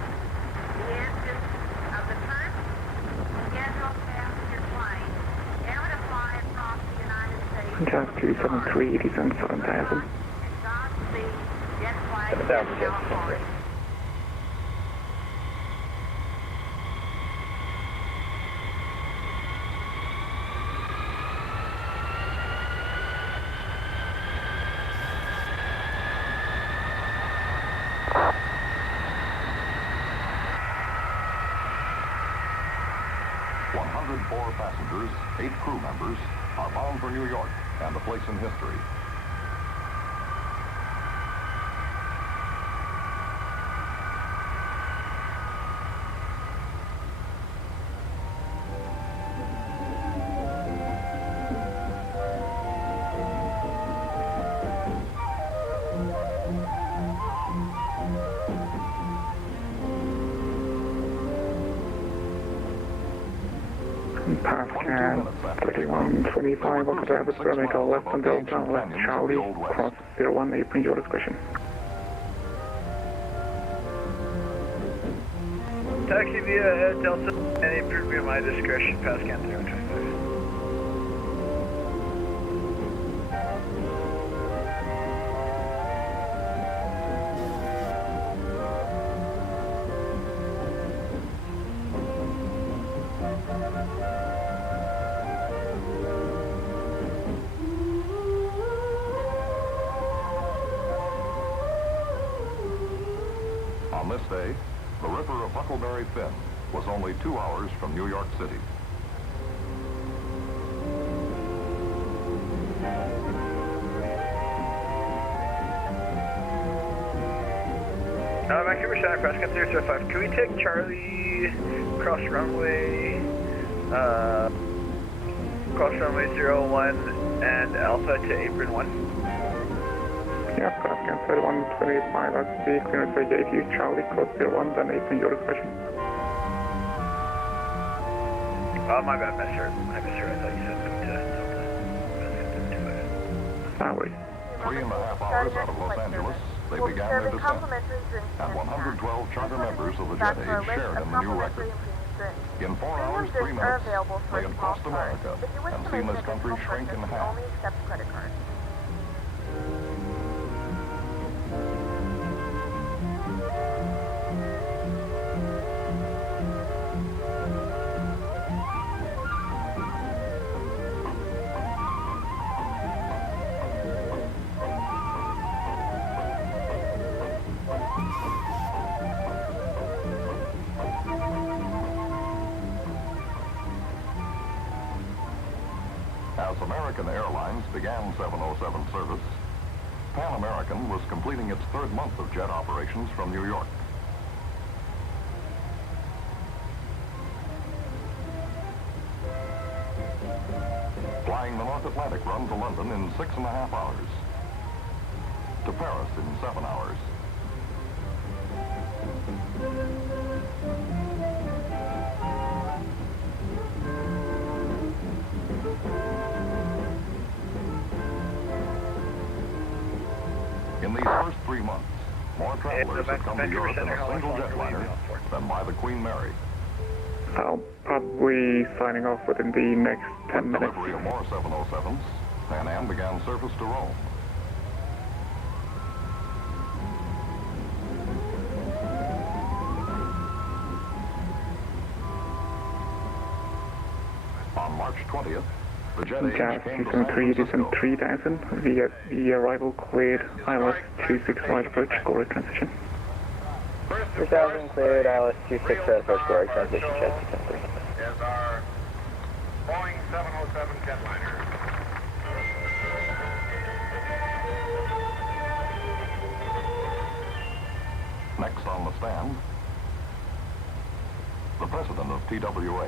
the engine of the current scheduled passenger plane ever to fly across the United States. Just 273, it is on 7000. Godspeed, Jet Flagship California. Passengers, 8 crew members, are bound for New York and a place in history. Pascal 3125, welcome to Abbott, Veronica, left on Delta, left Charlie, cross 01, apron your discretion. Taxi via Delta, and apron via my discretion, pass scan 025. On this day, the river of Huckleberry Finn was only 2 hours from New York City. Vancouver Center, press gun 005. Can we take Charlie cross runway 01 and Alpha to apron 1? Yeah, Pascal 3125, that's the clearance I gave you. Charlie, code 01, then apron your discretion. Oh, my bad, Mr. I thought you said Delta. No worries. 3.5 hours out of Los Angeles, they began their descent, and 112 charter members of the jet age shared in the new record. In 4 hours, 3 minutes, they had crossed America and seen this country shrink in half. Only accept credit cards. As American Airlines began 707 service, Pan American was completing its 3rd month of jet operations from New York. Flying the North Atlantic run to London in 6.5 hours. To Paris in 7 hours. In these first 3 months, more travelers have come to Europe in a single jetliner than by the Queen Mary. I'll probably signing off within the next 10 minutes. Delivery of more 707s, Pan Am began service to Rome. On March 20th, the jet age came to San Francisco. 3000 via the arrival cleared ILS 265 approach, Gore transition. 3000 cleared, ILS 265 approach, Gore transition, Ketchikan 3. Is our Boeing 707 jetliner. Next on the stand, the president of TWA.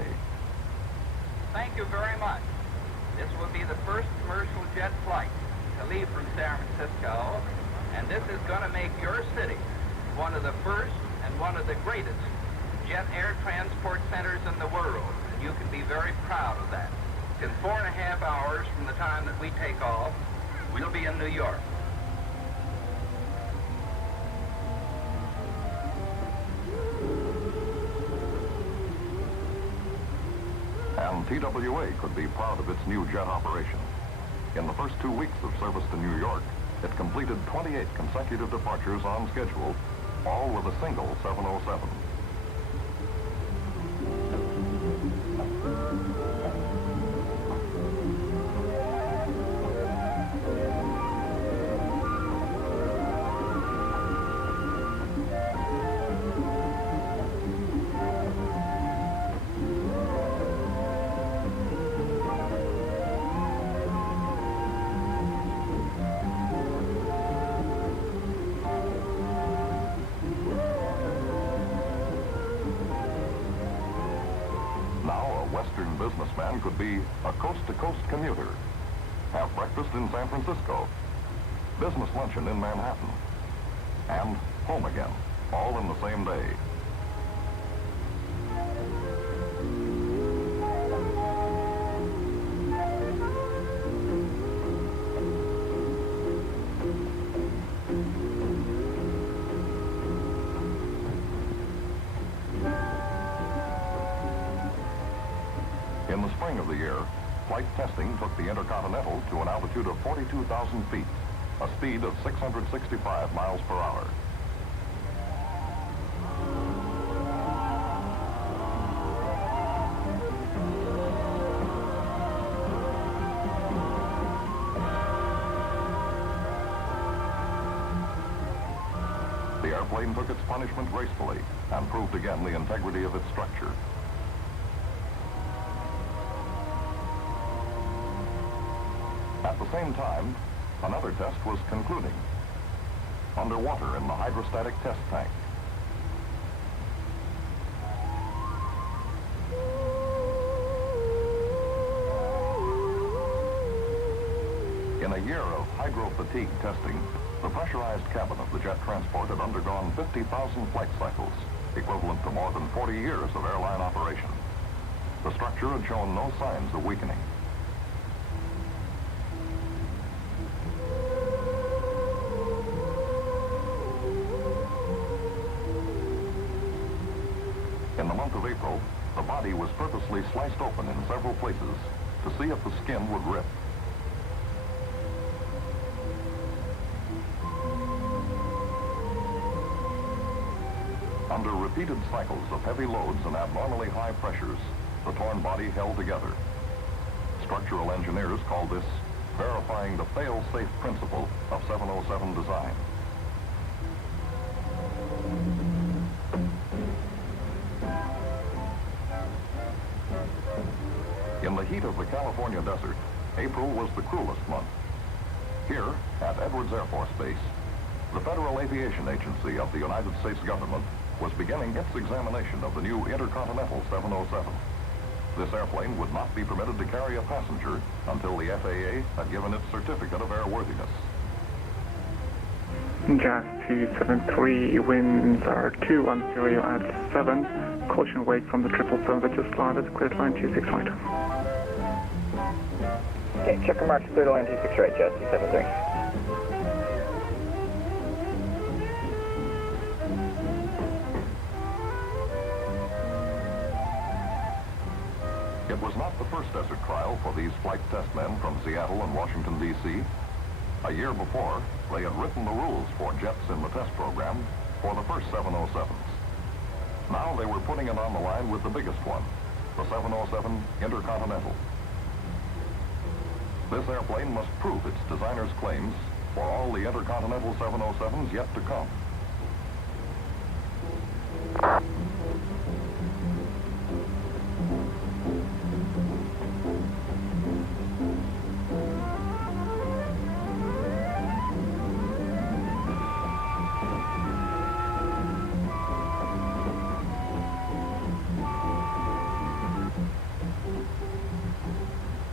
Thank you very much. This will be the first commercial jet flight to leave from San Francisco, and this is going to make your city one of the first and one of the greatest jet air transport centers in the world, and you can be very proud of that. In 4.5 hours from the time that we take off, we'll be in New York. And TWA could be proud of its new jet operation. In the first 2 weeks of service to New York, it completed 28 consecutive departures on schedule, all with a single 707. Western businessman could be a coast-to-coast commuter, have breakfast in San Francisco, business luncheon in Manhattan, and home again, all in the same day. In the spring of the year, flight testing took the Intercontinental to an altitude of 42,000 feet, a speed of 665 miles per hour. The airplane took its punishment gracefully and proved again the integrity of its structure. At the same time, another test was concluding. Underwater in the hydrostatic test tank. In a year of hydro-fatigue testing, the pressurized cabin of the jet transport had undergone 50,000 flight cycles, equivalent to more than 40 years of airline operation. The structure had shown no signs of weakening. In the month of April, the body was purposely sliced open in several places to see if the skin would rip. Under repeated cycles of heavy loads and abnormally high pressures, the torn body held together. Structural engineers call this verifying the fail-safe principle of 707 design. In the heat of the California desert, April was the cruelest month. Here, at Edwards Air Force Base, the Federal Aviation Agency of the United States government was beginning its examination of the new Intercontinental 707. This airplane would not be permitted to carry a passenger until the FAA had given its certificate of airworthiness. Jazz 273, winds are 210 at 7. Caution wake from the 777 that just landed, cleared line 26 right. Okay, check and mark, clear to line 26 right, Jazz 273. It was not the first desert trial for these flight test men from Seattle and Washington, D.C. A year before, they had written the rules for jets in the test program for the first 707s. Now they were putting it on the line with the biggest one, the 707 Intercontinental. This airplane must prove its designer's claims for all the Intercontinental 707s yet to come.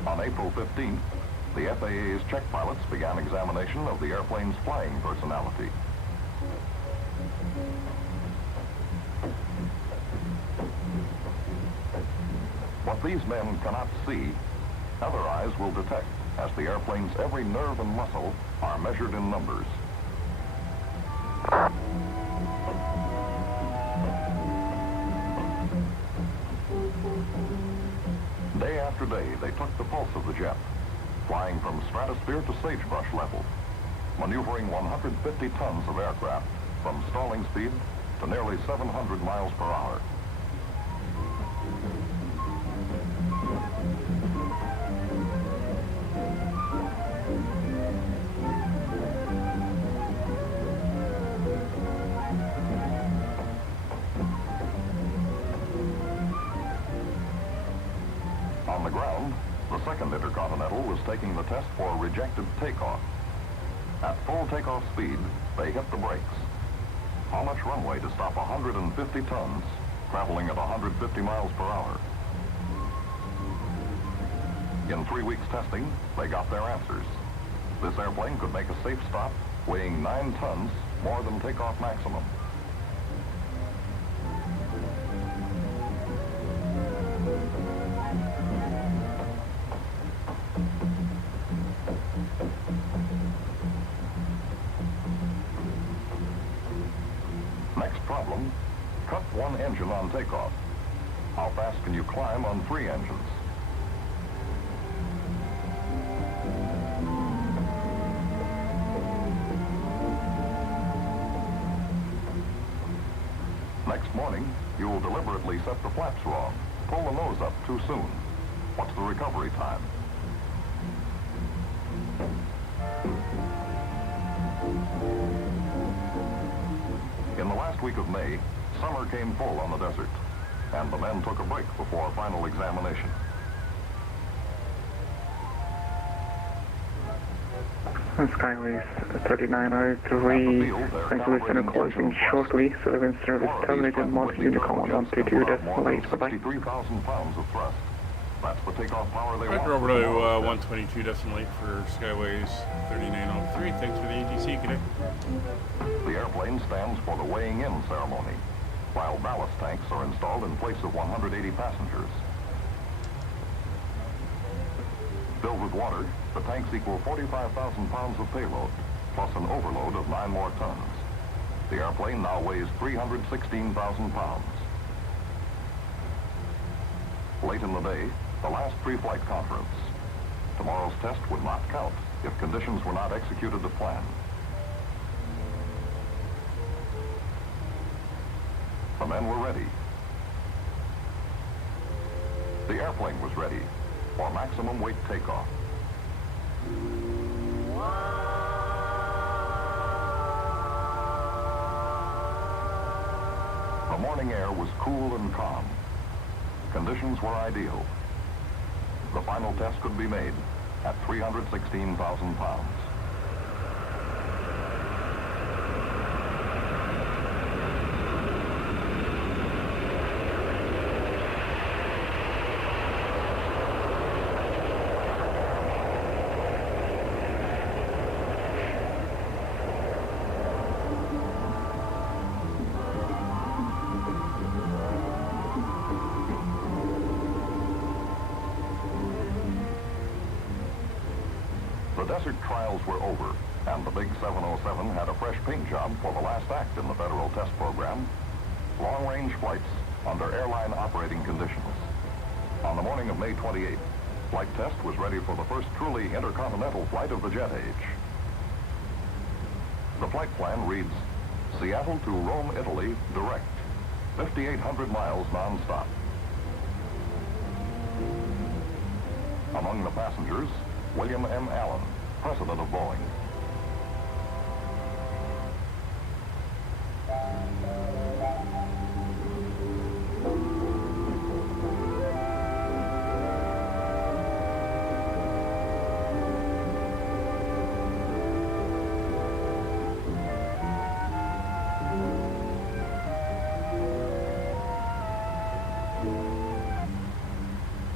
On April 15th, the FAA's check pilots began examination of the airplane's flying personality. What these men cannot see, other eyes will detect, as the airplane's every nerve and muscle are measured in numbers. Day after day, they took the pulse of the jet, flying from stratosphere to sagebrush level, maneuvering 150 tons of aircraft from stalling speed to nearly 700 miles per hour. On the ground, the second Intercontinental was taking the test for rejected takeoff. At full takeoff speed, they hit the brakes. How much runway to stop 150 tons, traveling at 150 miles per hour? In 3 weeks testing, they got their answers. This airplane could make a safe stop, weighing 9 tons, more than takeoff maximum. Next problem, cut one engine on takeoff. How fast can you climb on 3 engines? Next morning, you will deliberately set the flaps wrong, pull the nose up too soon. What's the recovery time? last week of May, summer came full on the desert, and the men took a break before final examination. Skyways 3903, Vancouver Center closing shortly, Sullivan service terminated, Martin Unicom 122.8, bye-bye. 63,000 pounds of thrust. That's the takeoff power they want. Over to 122.8 for Skyways 3903. Thanks for the ATC, Cadet. The airplane stands for the weighing in ceremony, while ballast tanks are installed in place of 180 passengers. Filled with water, the tanks equal 45,000 pounds of payload, plus an overload of 9 more tons. The airplane now weighs 316,000 pounds. Late in the day, the last pre-flight conference. Tomorrow's test would not count if conditions were not executed to plan. The men were ready. The airplane was ready for maximum weight takeoff. The morning air was cool and calm. Conditions were ideal. The final test could be made at 316,000 pounds. The desert trials were over, and the big 707 had a fresh paint job for the last act in the federal test program, long-range flights under airline operating conditions. On the morning of May 28th, flight test was ready for the first truly intercontinental flight of the jet age. The flight plan reads, Seattle to Rome, Italy, direct, 5,800 miles non-stop. Among the passengers, William M. Allen, president of Boeing.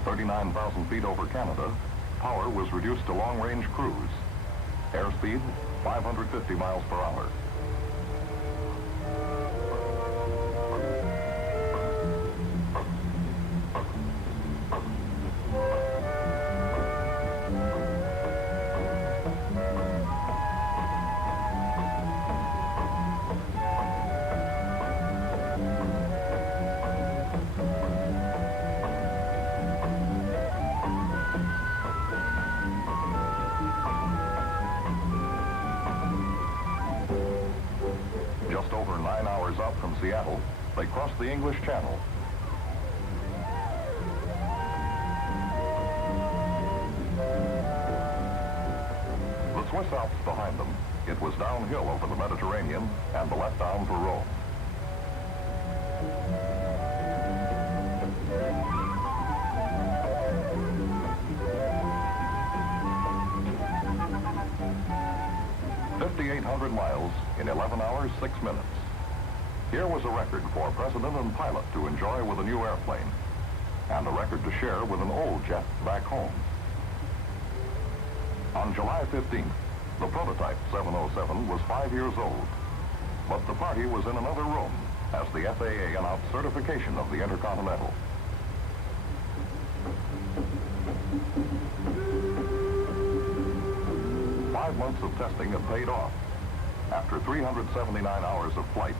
"39,000 feet over Canada, power was reduced to long-range cruise. Airspeed, 550 miles per hour. Just over 9 hours out from Seattle, they crossed the English Channel. The Swiss Alps behind them, it was downhill over the Mediterranean and the letdown for Rome. Miles in 11 hours, 6 minutes. Here was a record for president and pilot to enjoy with a new airplane, and a record to share with an old jet back home. On July 15th, the prototype 707 was 5 years old, but the party was in another room as the FAA announced certification of the Intercontinental. Five months of testing had paid off. After 379 hours of flight,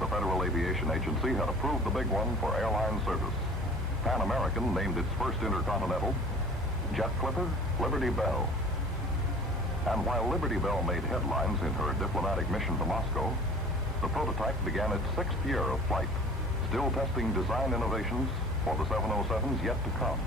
the Federal Aviation Agency had approved the big one for airline service. Pan American named its first Intercontinental Jet Clipper Liberty Bell. And while Liberty Bell made headlines in her diplomatic mission to Moscow, the prototype began its 6th year of flight, still testing design innovations for the 707s yet to come.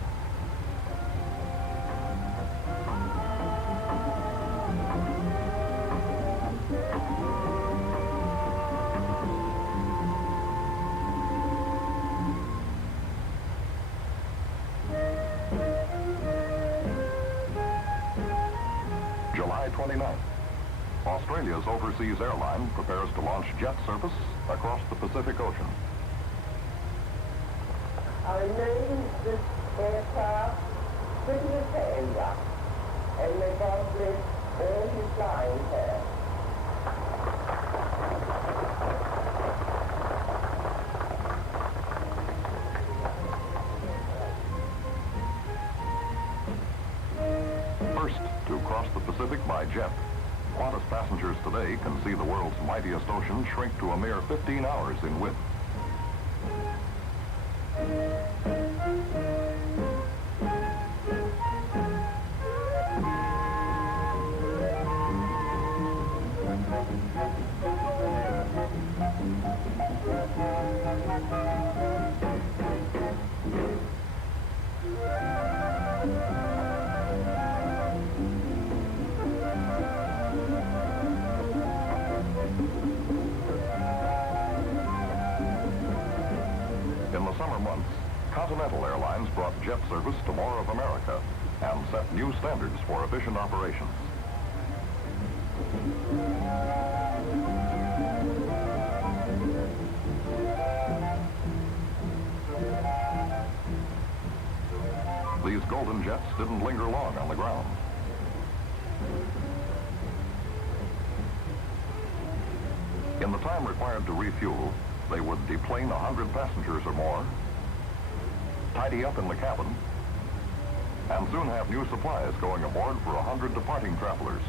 29th. Australia's overseas airline prepares to launch jet service across the Pacific Ocean. I named this aircraft Pretty Panda, and may God bless all his flying care. First to cross the Pacific by jet, Qantas passengers today can see the world's mightiest ocean shrink to a mere 15 hours in width. In the summer months, Continental Airlines brought jet service to more of America and set new standards for efficient operations. These golden jets didn't linger long on the ground. In the time required to refuel, they would deplane 100 passengers or more, tidy up in the cabin, and soon have new supplies going aboard for 100 departing travelers.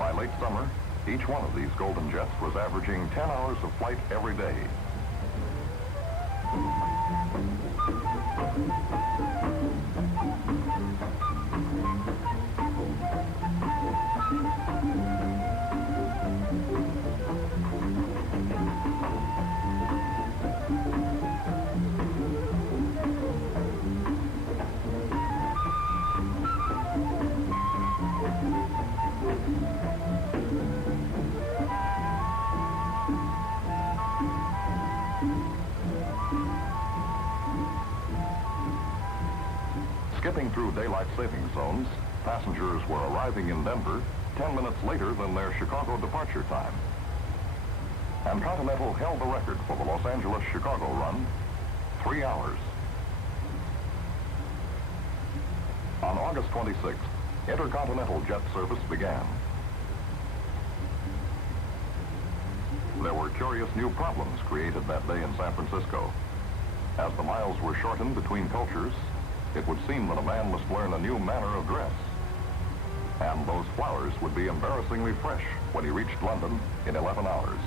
By late summer, each one of these golden jets was averaging 10 hours of flight every day. Skipping through daylight saving zones, passengers were arriving in Denver 10 minutes later than their Chicago departure time. And Continental held the record for the Los Angeles-Chicago run, 3 hours. On August 26th, intercontinental jet service began. There were curious new problems created that day in San Francisco. As the miles were shortened between cultures, it would seem that a man must learn a new manner of dress. And those flowers would be embarrassingly fresh when he reached London in 11 hours.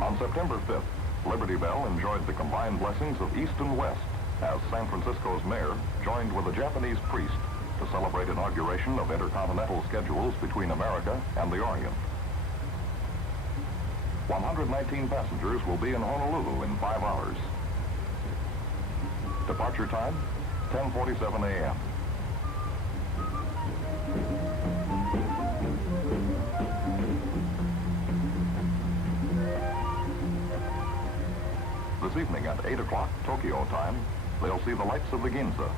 On September 5th, Liberty Bell enjoyed the combined blessings of East and West as San Francisco's mayor joined with a Japanese priest to celebrate inauguration of intercontinental schedules between America and the Orient. 119 passengers will be in Honolulu in 5 hours. Departure time, 10:47 a.m. This evening at 8 o'clock Tokyo time, they'll see the lights of the Ginza,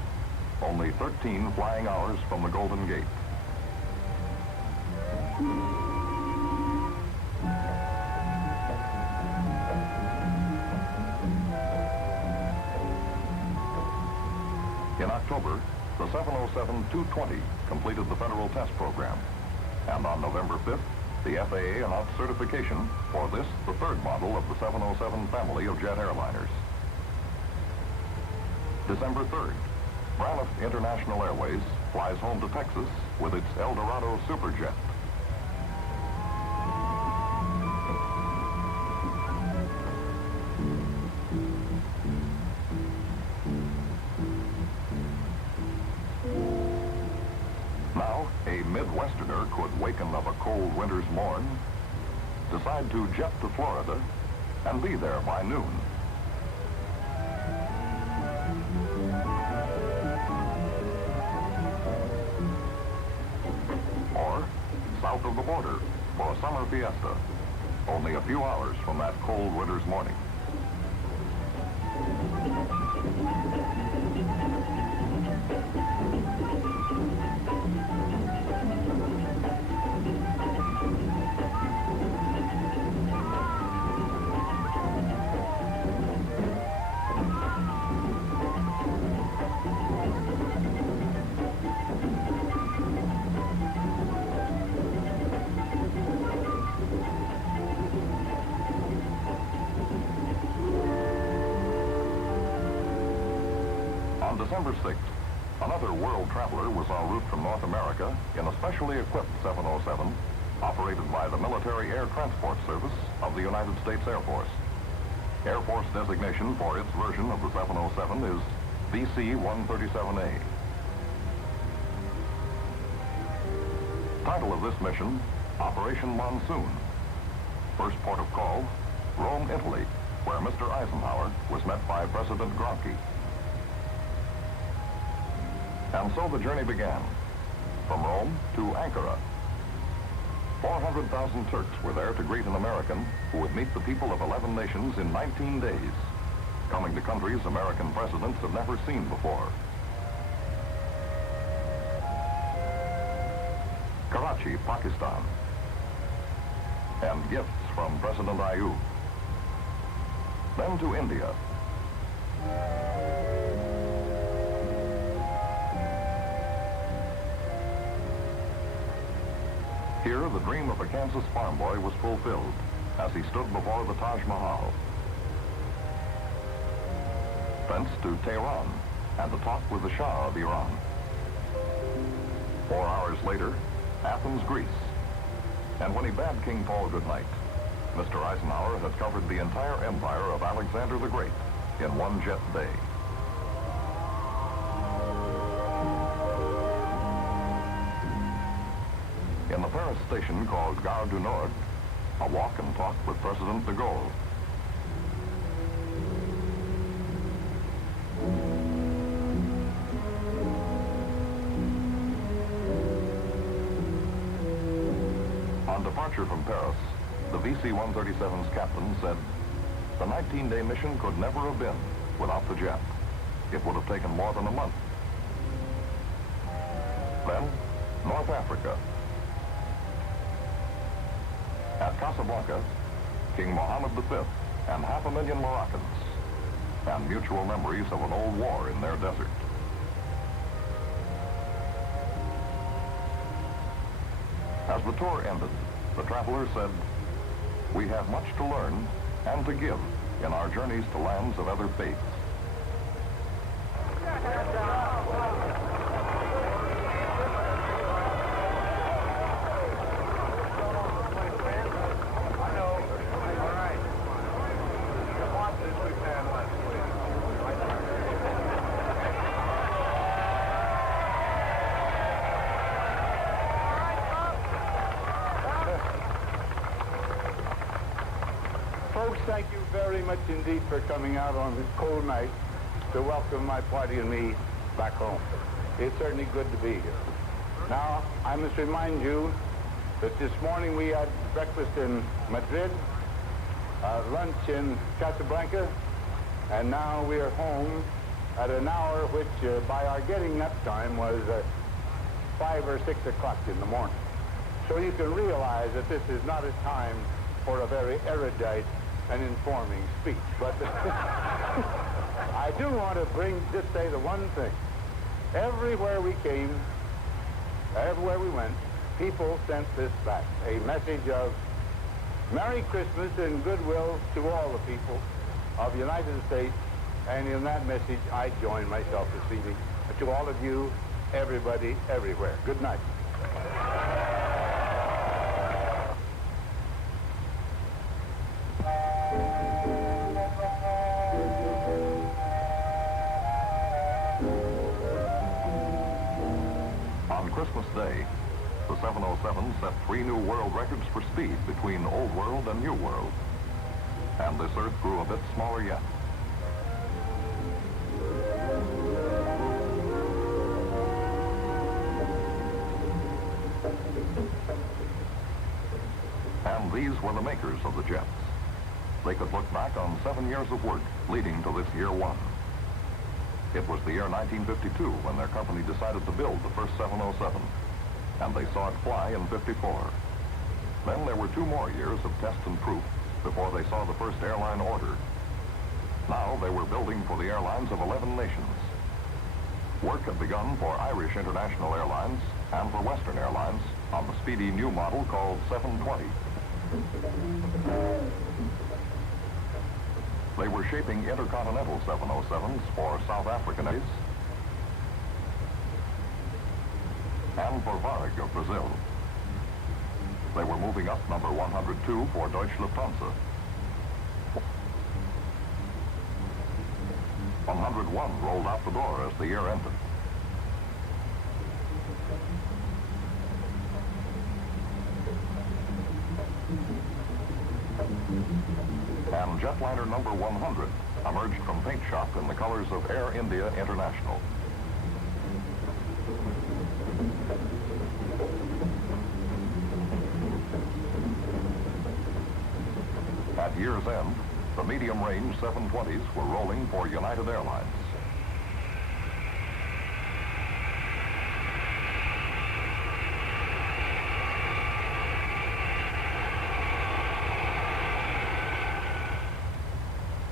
only 13 flying hours from the Golden Gate. In October, the 707-220 completed the federal test program, and on November 5th, the FAA announced certification for this, the third model of the 707 family of jet airliners. December 3rd, Braniff International Airways flies home to Texas with its El Dorado Superjet. Now, a Midwesterner could waken of a cold winter's morn, decide to jet to Florida, and be there by noon. of the border for a summer fiesta, only a few hours from that cold winter's morning. On December 6th, another world traveler was en route from North America in a specially equipped 707 operated by the Military Air Transport Service of the United States Air Force. Air Force designation for its version of the 707 is VC-137A. Title of this mission, Operation Monsoon. First port of call, Rome, Italy, where Mr. Eisenhower was met by President Gronchi. And so the journey began, from Rome to Ankara. 400,000 Turks were there to greet an American who would meet the people of 11 nations in 19 days, coming to countries American presidents had never seen before. Karachi, Pakistan, and gifts from President Ayub. Then to India. Here, the dream of a Kansas farm boy was fulfilled as he stood before the Taj Mahal. Thence to Tehran and a talk with the Shah of Iran. 4 hours later, Athens, Greece. And when he bade King Paul good night, Mr. Eisenhower had covered the entire empire of Alexander the Great in one jet day. In the Paris station called Gare du Nord, a walk and talk with President de Gaulle. On departure from Paris, the VC-137's captain said, the 19-day mission could never have been without the jet. It would have taken more than a month. Then, North Africa. At Casablanca, King Mohammed V and 500,000 Moroccans, and mutual memories of an old war in their desert. As the tour ended, the traveler said, we have much to learn and to give in our journeys to lands of other faiths. Folks, thank you very much indeed for coming out on this cold night to welcome my party and me back home. It's certainly good to be here. Now, I must remind you that this morning we had breakfast in Madrid, lunch in Casablanca, and now we are home at an hour which, by our getting up time, was 5 or 6 o'clock in the morning. So you can realize that this is not a time for a very erudite and informing speech. But I do want to just say the one thing. Everywhere we came, everywhere we went, people sent this back. A message of Merry Christmas and goodwill to all the people of the United States. And in that message, I join myself this evening. To all of you, everybody, everywhere. Good night. Christmas Day, the 707 set 3 new world records for speed between Old World and New World. And this Earth grew a bit smaller yet. These were the makers of the jets. They could look back on 7 years of work leading to this year one. It was the year 1952 when their company decided to build the first 707, and they saw it fly in '54. Then there were 2 more years of test and proof before they saw the first airline order. Now they were building for the airlines of 11 nations. Work had begun for Irish International Airlines and for Western Airlines on the speedy new model called 720. They were shaping intercontinental 707s for South African Airlines and for Varig of Brazil. They were moving up number 102 for Deutsche Lufthansa. 101 rolled out the door as the year ended. And jetliner number 100 emerged from paint shop in the colors of Air India International. At year's end, the medium-range 720s were rolling for United Airlines.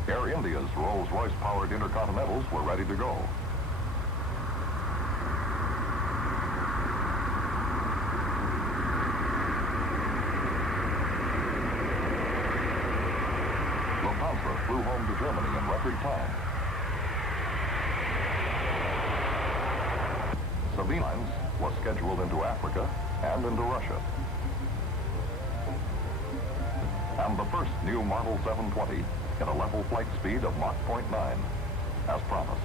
Air India's Rolls-Royce-powered Intercontinentals were ready to go. Lufthansa flew home to Germany in record time. Sabine Lines was scheduled into Africa and into Russia. And the first new Model 720 at a level flight speed of Mach 0.9, as promised.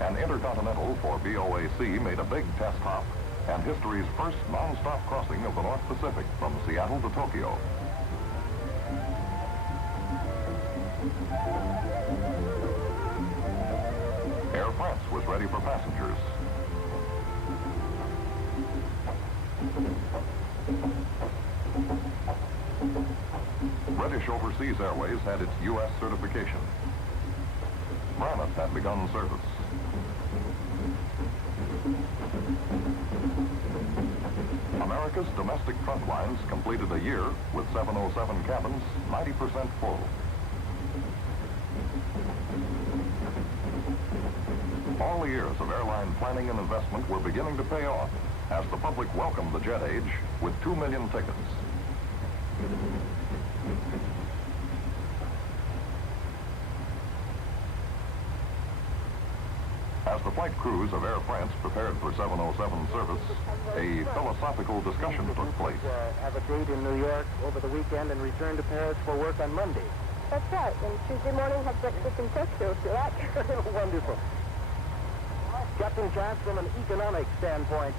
An Intercontinental for BOAC made a big test hop and history's first non-stop crossing of the North Pacific from Seattle to Tokyo. Air France was ready for passengers. British Overseas Airways had its U.S. certification. Granite had begun service. America's domestic front lines completed a year with 707 cabins 90% full. All the years of airline planning and investment were beginning to pay off as the public welcomed the jet age with 2 million tickets. As the flight crews of Air France prepared for 707 service, a philosophical discussion took place. Have a date in New York over the weekend and return to Paris for work on Monday. That's right, and Tuesday morning have breakfast in Tokyo, if you like. Wonderful. Captain Chance, from an economic standpoint,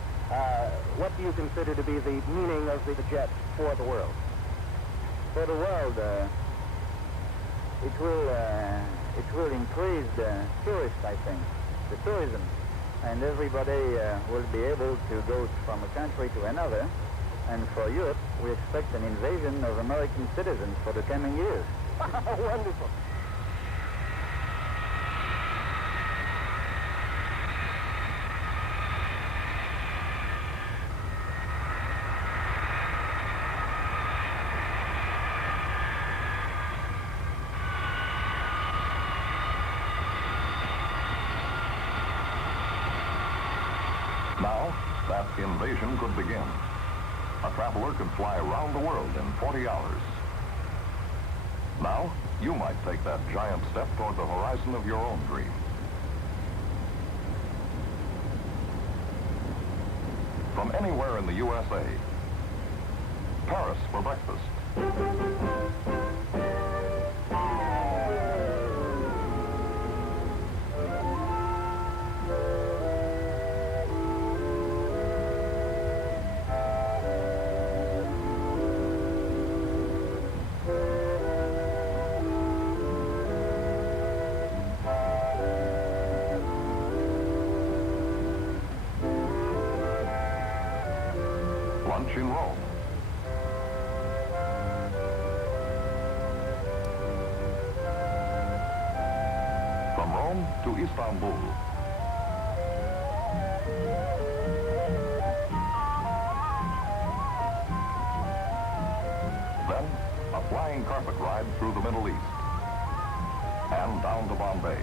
what do you consider to be the meaning of the jet for the world? For the world, it will increase the tourists, I think, the tourism, and everybody will be able to go from a country to another. And for Europe, we expect an invasion of American citizens for the coming years. Wonderful. Now, that invasion could begin. A traveler could fly around the world in 40 hours. Now, you might take that giant step toward the horizon of your own dream. From anywhere in the USA, Paris for breakfast. Lunch in Rome. Rome to Istanbul. Then, a flying carpet ride through the Middle East and down to Bombay.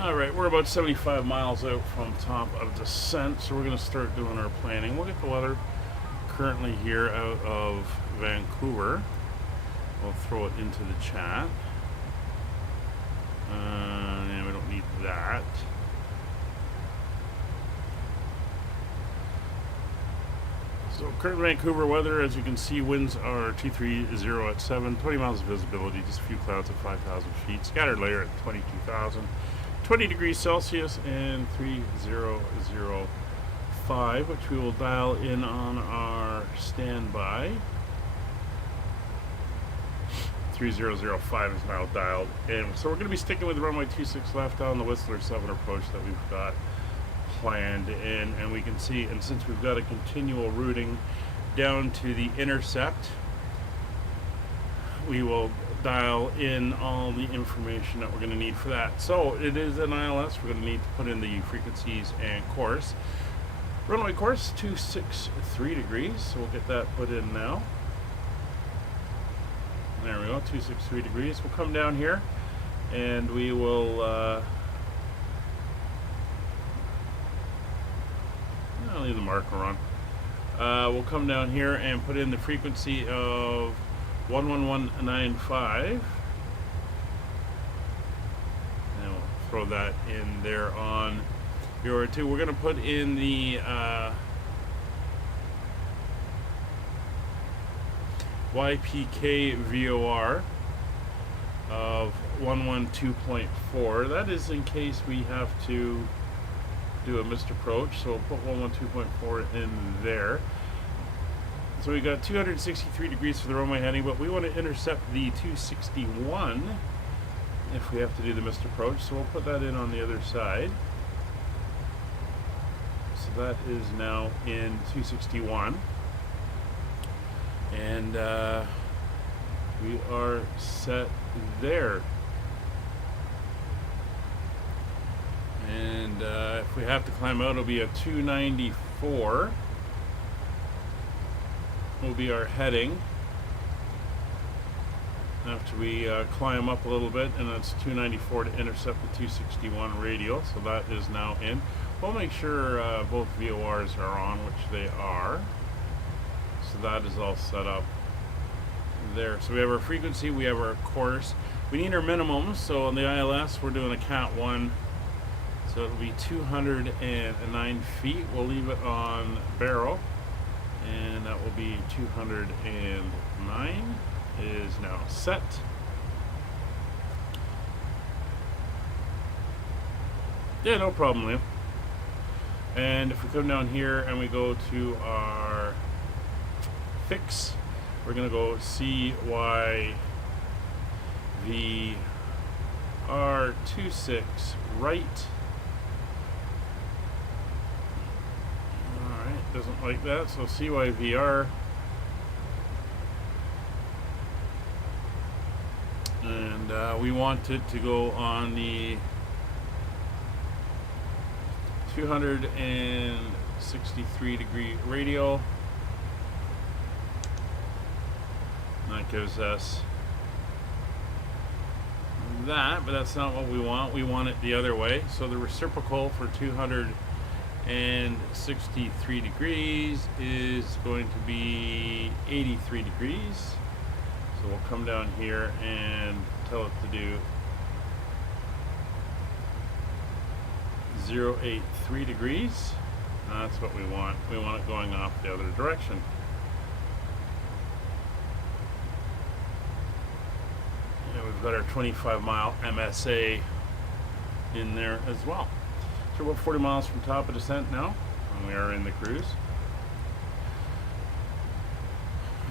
All right, we're about 75 miles out from top of descent, so we're going to start doing our planning. We'll get the weather currently here out of Vancouver. We'll throw it into the chat. And we don't need that. So current Vancouver weather, as you can see, winds are 230 at 7, 20 miles of visibility, just a few clouds at 5,000 feet, scattered layer at 22,000. 20 degrees Celsius and 3005, which we will dial in on our standby. 3005 is now dialed in. So we're going to be sticking with runway 26 left on the Whistler 7 approach that we've got planned in. And we can see, and since we've got a continual routing down to the intercept, we will dial in all the information that we're going to need for that. So it is an ILS. We're going to need to put in the frequencies and course. Runway course 263 degrees. So we'll get that put in now. There we go, 263 degrees. We'll come down here and we will I'll leave the marker on. We'll come down here and put in the frequency of 11195, and we'll throw that in there on Aurora 2. We're going to put in the YPK VOR of 112.4. That is in case we have to do a missed approach, so we'll put 112.4 in there. So we got 263 degrees for the runway heading, but we want to intercept the 261 if we have to do the missed approach. So we'll put that in on the other side. So that is now in 261. And we are set there. And if we have to climb out, it'll be a 294. Will be our heading after we climb up a little bit, and that's 294 to intercept the 261 radial. So that is now in. We'll make sure both VORs are on, which they are. So that is all set up there. So we have our frequency, we have our course. We need our minimums. So on the ILS, we're doing a Cat 1. So it'll be 209 feet. We'll leave it on barrel. And that will be 209 is now set. Yeah, no problem, Liam. And if we come down here and we go to our fix, we're going to go CYVR26 right. Doesn't like that, so CYVR, and we want it to go on the 263 degree radial. And that gives us that, but that's not what we want. We want it the other way. So the reciprocal for 263 degrees is going to be 83 degrees. So we'll come down here and tell it to do 083 degrees. That's what we want. We want it going off the other direction. And we've got our 25-mile MSA in there as well. So we're about 40 miles from top of descent now, and we are in the cruise.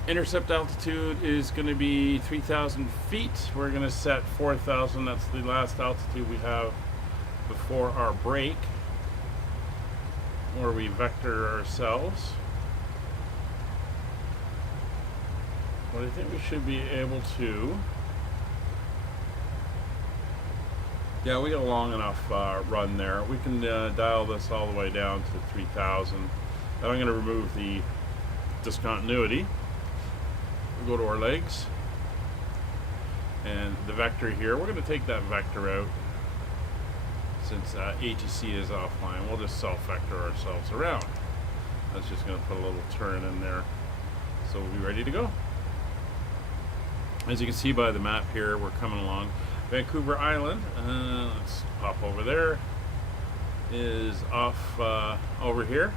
Intercept altitude is going to be 3,000 feet. We're going to set 4,000. That's the last altitude we have before our break, where we vector ourselves. But I think we should be able to. Yeah, we got a long enough run there. We can dial this all the way down to 3,000. Then I'm going to remove the discontinuity. We'll go to our legs. And the vector here, we're going to take that vector out. Since ATC is offline, we'll just self-vector ourselves around. That's just going to put a little turn in there. So we'll be ready to go. As you can see by the map here, we're coming along. Vancouver Island, let's pop over there, is off over here.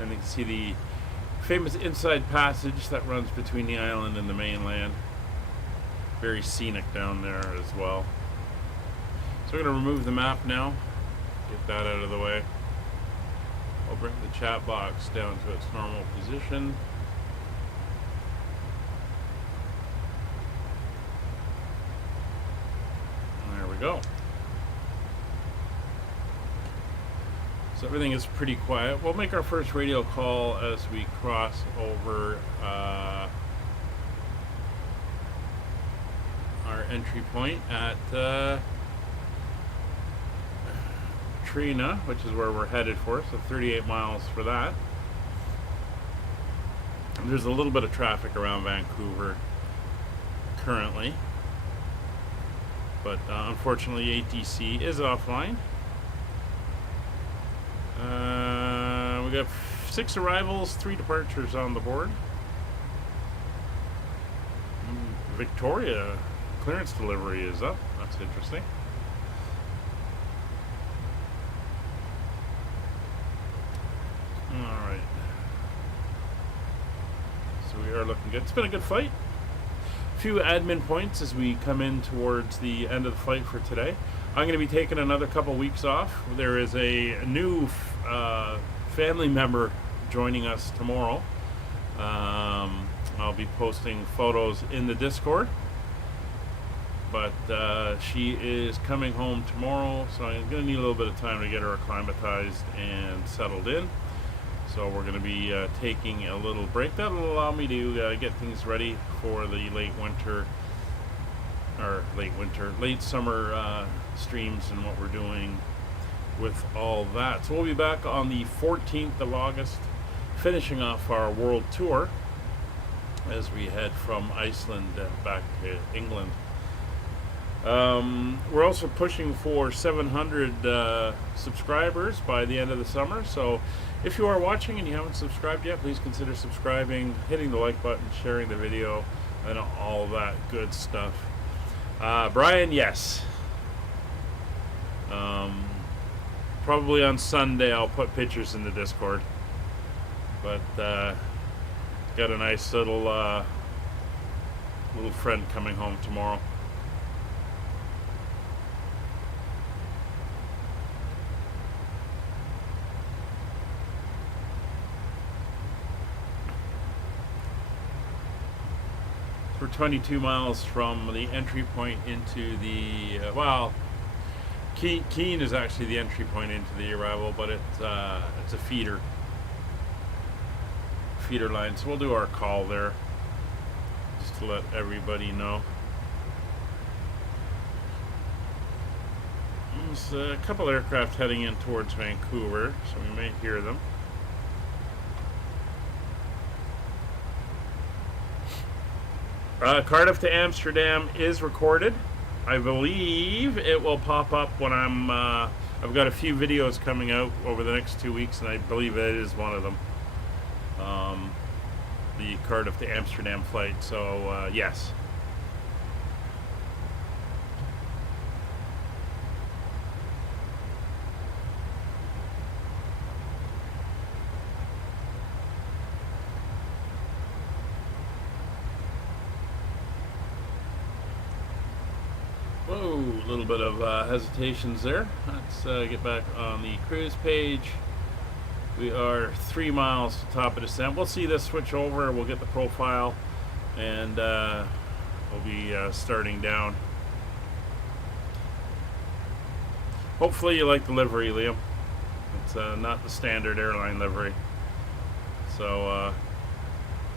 And you can see the famous inside passage that runs between the island and the mainland. Very scenic down there as well. So we're going to remove the map now, get that out of the way. I'll bring the chat box down to its normal position. There we go. So everything is pretty quiet. We'll make our first radio call as we cross over our entry point at Trina, which is where we're headed for, so 38 miles for that. And there's a little bit of traffic around Vancouver currently, but unfortunately ATC is offline. We got 6 arrivals, 3 departures on the board. Victoria clearance delivery is up. That's interesting. Alright. So we are looking good. It's been a good flight. A few admin points as we come in towards the end of the flight for today. I'm going to be taking another couple weeks off. There is a new family member joining us tomorrow. I'll be posting photos in the Discord. But she is coming home tomorrow, so I'm going to need a little bit of time to get her acclimatized and settled in. So we're going to be taking a little break. That'll allow me to get things ready for the late summer streams and what we're doing with all that. So we'll be back on the 14th of August, finishing off our world tour as we head from Iceland back to England. We're also pushing for 700 subscribers by the end of the summer, so if you are watching and you haven't subscribed yet, please consider subscribing, hitting the like button, sharing the video, and all that good stuff. Brian, yes. Probably on Sunday I'll put pictures in the Discord, but got a nice little friend coming home tomorrow. We're 22 miles from the entry point into the, Keene is actually the entry point into the arrival, but it's a feeder line, so we'll do our call there, just to let everybody know. There's a couple aircraft heading in towards Vancouver, so we may hear them. Cardiff to Amsterdam is recorded. I believe it will pop up when I've got a few videos coming out over the next 2 weeks, and I believe it is one of them. The Cardiff to Amsterdam flight, so yes. Whoa, a little bit of hesitations there. Let's get back on the cruise page. We are 3 miles to top of descent. We'll see this switch over. We'll get the profile, and we'll be starting down. Hopefully you like the livery, Liam. It's not the standard airline livery. So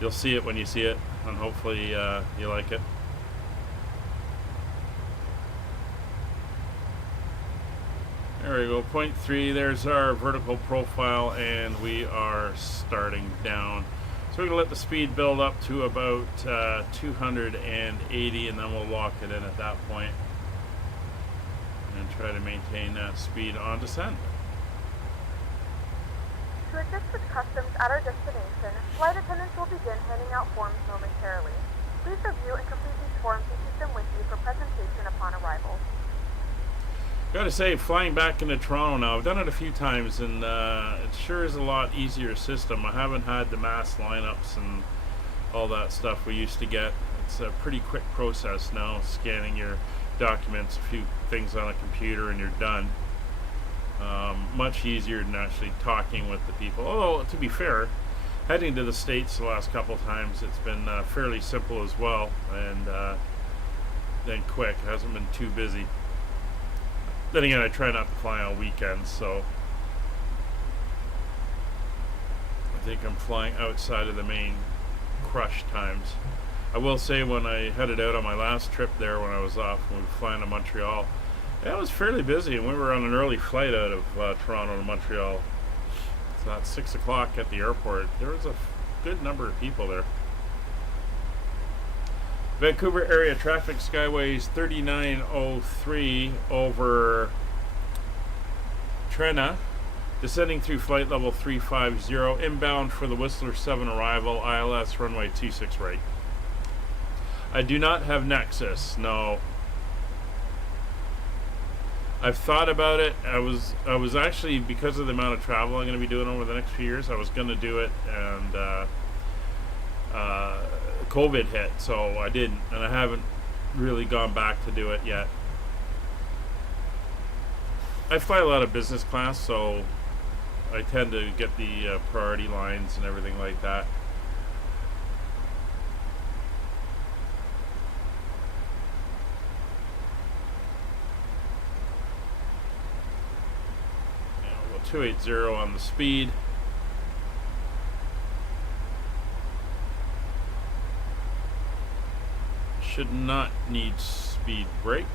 you'll see it when you see it, and hopefully you like it. There we go, 0.3. There's our vertical profile, and we are starting down. So we're going to let the speed build up to about 280, and then we'll lock it in at that point and try to maintain that speed on descent. To assist with customs at our destination, flight attendants will begin handing out forms momentarily. Please review and complete these forms and keep them with you for presentation upon arrival. Gotta say, flying back into Toronto now, I've done it a few times, and it sure is a lot easier system. I haven't had the mass lineups and all that stuff we used to get. It's a pretty quick process now, scanning your documents, a few things on a computer, and you're done. Much easier than actually talking with the people. Although, to be fair, heading to the States the last couple of times, it's been fairly simple as well, and then quick. It hasn't been too busy. Then again, I try not to fly on weekends, so I think I'm flying outside of the main crush times. I will say, when I headed out on my last trip there, when I was off, when we were flying to Montreal, yeah, it was fairly busy, and we were on an early flight out of Toronto to Montreal. So at 6 o'clock at the airport, there was a good number of people there. Vancouver area traffic, Skyways 3903 over Trena, descending through flight level 350, inbound for the Whistler 7 arrival, ILS runway 26 right. I do not have Nexus, no. I've thought about it. I was actually, because of the amount of travel I'm going to be doing over the next few years, I was going to do it, and COVID hit, so I didn't, and I haven't really gone back to do it yet. I fly a lot of business class, so I tend to get the priority lines and everything like that. Now, we'll 280 on the speed. Should not need speed brakes.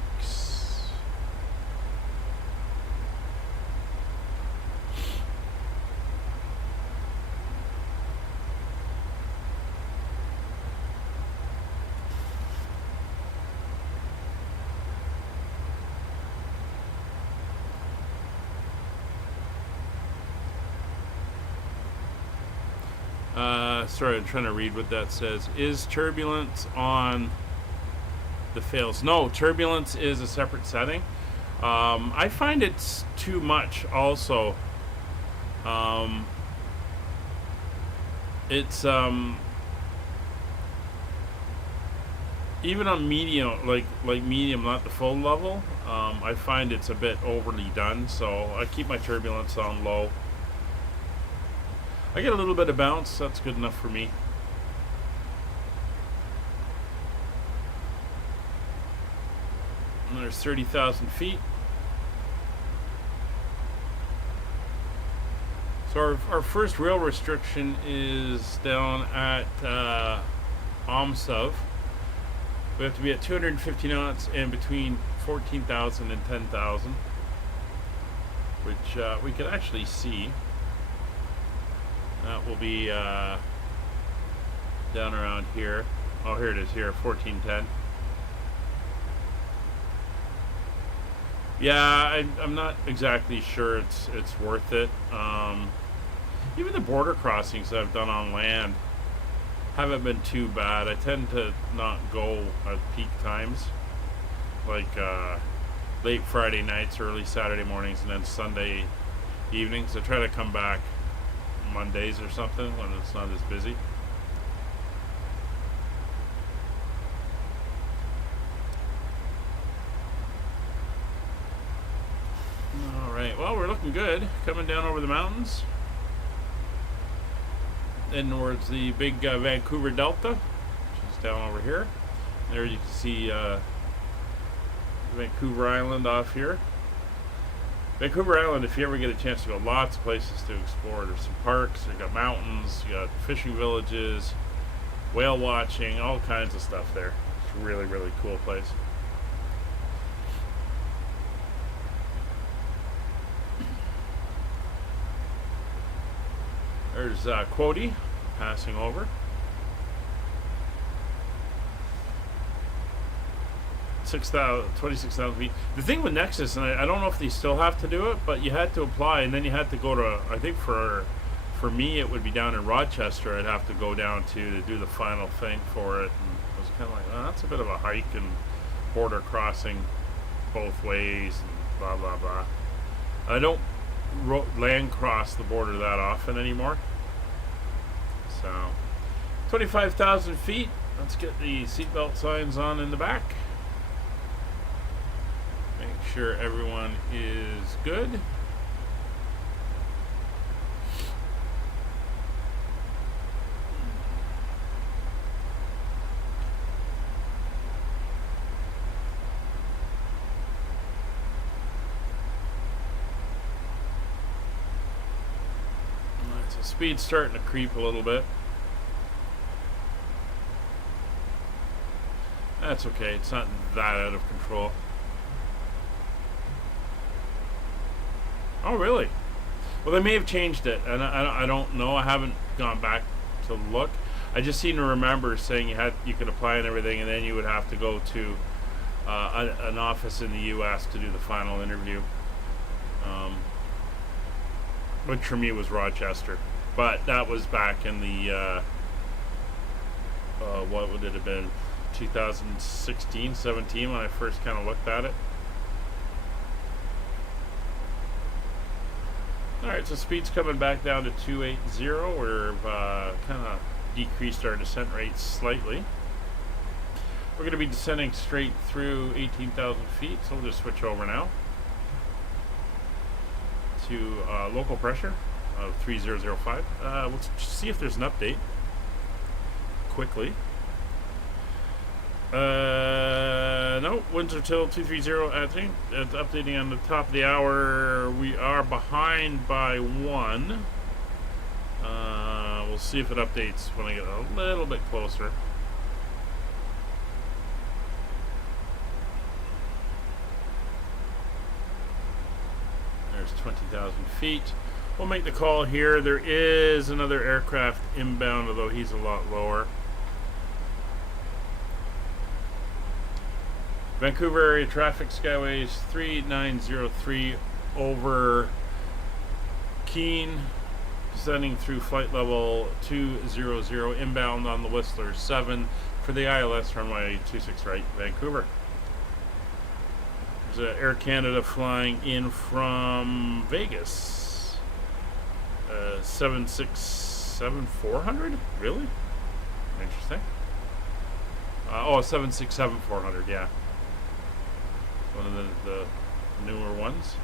Sorry, I'm trying to read what that says. Is turbulence on the fails? No, turbulence is a separate setting. I find it's too much also. It's even on medium, like medium, not the full level, I find it's a bit overly done, so I keep my turbulence on low. I get a little bit of bounce, that's good enough for me. And there's 30,000 feet. So our first real restriction is down at Omsov. We have to be at 250 knots and between 14,000 and 10,000, which we can actually see. That will be down around here. Oh, here it is here, 1410. Yeah, I'm not exactly sure it's worth it. Even the border crossings that I've done on land haven't been too bad. I tend to not go at peak times, like late Friday nights, early Saturday mornings, and then Sunday evenings. I try to come back Mondays or something when it's not as busy. Alright, well, we're looking good. Coming down over the mountains. Then towards the big Vancouver Delta, which is down over here. There you can see Vancouver Island off here. Vancouver Island, if you ever get a chance to go, lots of places to explore. There's some parks, you've got mountains, you got fishing villages, whale watching, all kinds of stuff there. It's a really, really cool place. There's Quody passing over. 26,000 feet. The thing with Nexus, and I don't know if they still have to do it, but you had to apply, and then you had to go to, I think for me it would be down in Rochester. I'd have to go down to do the final thing for it, and it was kind of like, oh, that's a bit of a hike and border crossing both ways and blah blah blah. I don't land cross the border that often anymore. So 25,000 feet. Let's get the seatbelt signs on in the back. Make sure everyone is good. Speed's starting to creep a little bit. That's okay, it's not that out of control. Oh, really? Well, they may have changed it, and I don't know. I haven't gone back to look. I just seem to remember saying you could apply and everything, and then you would have to go to an office in the U.S. to do the final interview. Which for me was Rochester. But that was back in the, what would it have been, 2016, 17, when I first kind of looked at it. Alright, so speed's coming back down to 280. We've kind of decreased our descent rate slightly. We're going to be descending straight through 18,000 feet, so we'll just switch over now to local pressure of 3005. We'll see if there's an update quickly. No, winds are till 230. I think it's updating on the top of the hour. We are behind by 1. We'll see if it updates when I get a little bit closer. There's 20,000 feet. We'll make the call here. There is another aircraft inbound, although he's a lot lower. Vancouver area traffic, Skyways 3903 over Keene, descending through flight level 200, inbound on the Whistler 7 for the ILS runway 26 right, Vancouver. There's Air Canada flying in from Vegas. 767-400? Really? Interesting. 767-400, yeah. One of the newer ones.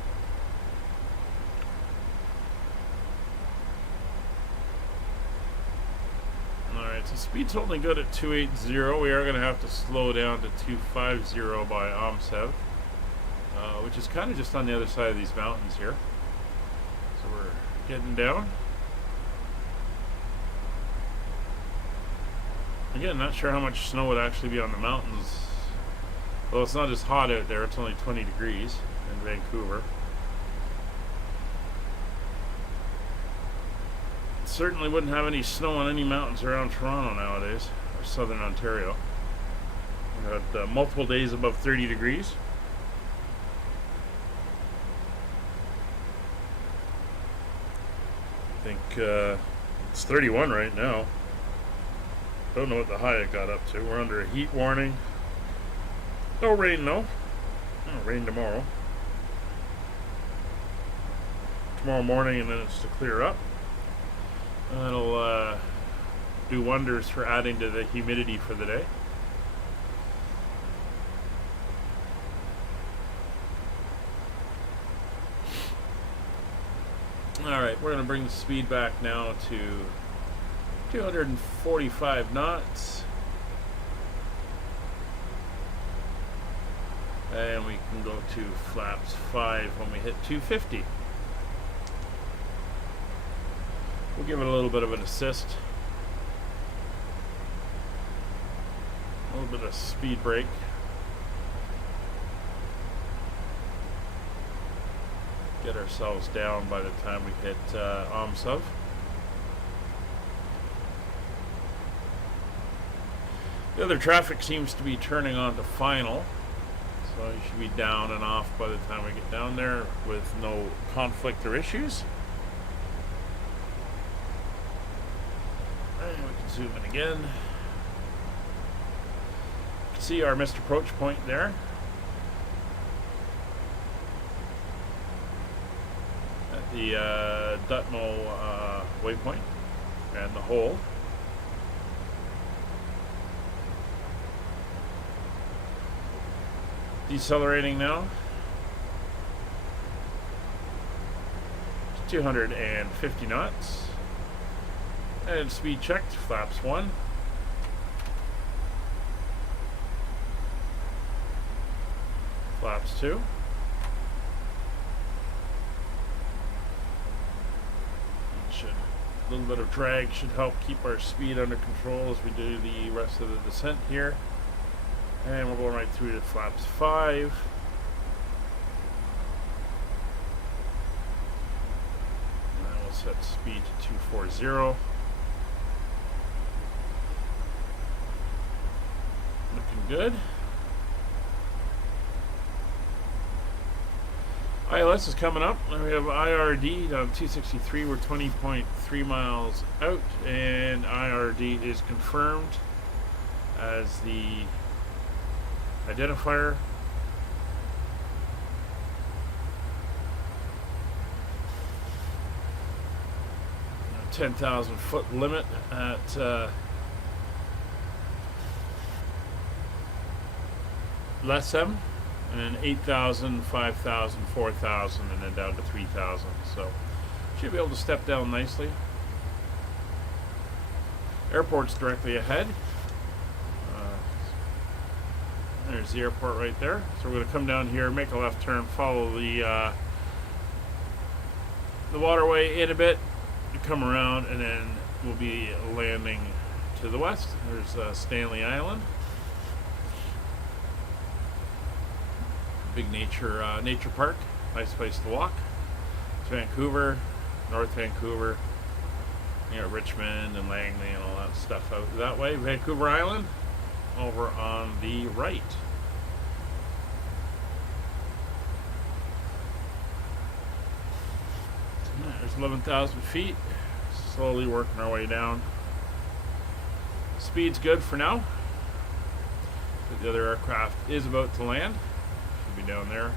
Alright, so speed's holding good at 280. We are going to have to slow down to 250 by OMSEV, which is kind of just on the other side of these mountains here. So we're getting down. Again, not sure how much snow would actually be on the mountains. Well, it's not as hot out there. It's only 20 degrees in Vancouver. Certainly wouldn't have any snow on any mountains around Toronto nowadays, or southern Ontario. We've had multiple days above 30 degrees. I think it's 31 right now. Don't know what the high it got up to. We're under a heat warning. No rain, though. No rain tomorrow. Tomorrow morning, and then it's to clear up. That'll do wonders for adding to the humidity for the day. Alright, we're going to bring the speed back now to 245 knots. And we can go to flaps 5 when we hit 250. We'll give it a little bit of an assist. little bit of speed brake. Get ourselves down by the time we hit Omsov. The other traffic seems to be turning on to final, so you should be down and off by the time we get down there with no conflict or issues. And we can zoom in again. You can see our missed approach point there. At the Dutmo waypoint and the hole. Decelerating now. 250 knots. And speed checked, flaps 1. Flaps 2. A little bit of drag should help keep our speed under control as we do the rest of the descent here. And we'll go right through to flaps 5. And then we'll set speed to 240. Looking good. ILS is coming up. We have IRD down 263. We're 20.3 miles out, and IRD is confirmed as the identifier. 10,000 foot limit at Lessem, and then 8,000, 5,000, 4,000, and then down to 3,000. So should be able to step down nicely. Airport's directly ahead. There's the airport right there. So we're going to come down here, make a left turn, follow the waterway in a bit, come around, and then we'll be landing to the west. There's Stanley Island. Big nature park. Nice place to walk. It's Vancouver, North Vancouver. You got Richmond and Langley and all that stuff out that way. Vancouver Island over on the right. There's 11,000 feet. Slowly working our way down. Speed's good for now. The other aircraft is about to land. Should be down there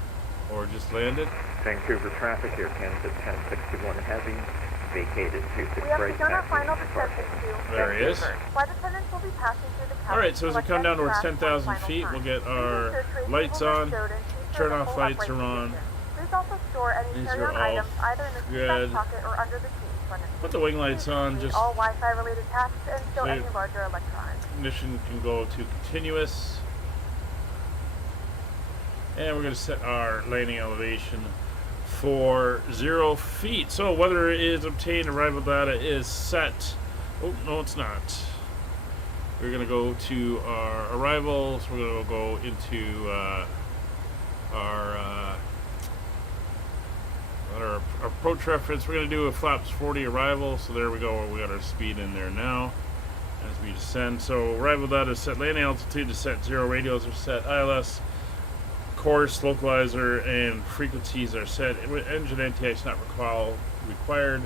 or just landed. Vancouver traffic here, Canada 1061 heavy. Vacated 26 We have right begun our taxi. final descent to There he is. Flight attendants will be passing through the Alright, so as we come down towards 10,000 feet, we'll get our lights on. Turn off lights are on. Please also store any These carry-on are all items either in the seat good. back pocket or under the seat when it's Put the wing lights on, just all Wi-Fi related tasks and still so any larger electronics. ignition can go to continuous. And we're going to set our landing elevation for 0 feet. So weather is obtained, arrival data is set. Oh, no it's not. We're going to go to our arrivals. We're going to go into our approach reference. We're going to do a flaps 40 arrival. So there we go. We got our speed in there now as we descend. So arrival data is set. Landing altitude is set. 0. Radios are set. ILS, course, localizer, and frequencies are set. Engine anti-ice not required.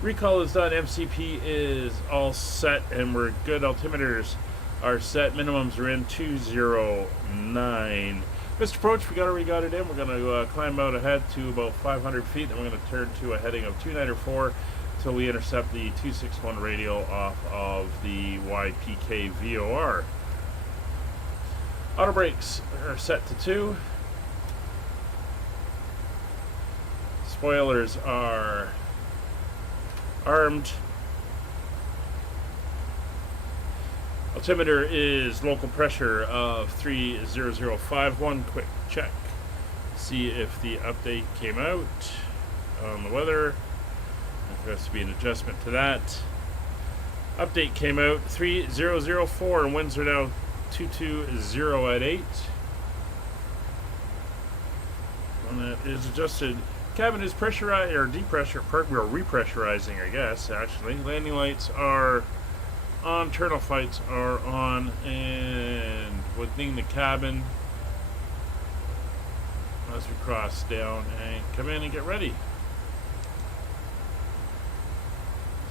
Recall is done. MCP is all set, and we're good. Altimeters are set. Minimums are in 209. Missed approach, we already got it in. We're going to climb out ahead to about 500 feet. Then we're going to turn to a heading of 294 until we intercept the 261 radial off of the YPK VOR. Auto brakes are set to 2. Spoilers are armed. Altimeter is local pressure of 30051. Quick check. See if the update came out on the weather. There has to be an adjustment to that. Update came out 3004 and winds are now 220 at 8. When it is adjusted, cabin is pressurized or repressurizing, I guess. Actually, landing lights are on, turtle lights are on, and within the cabin as we cross down and come in and get ready.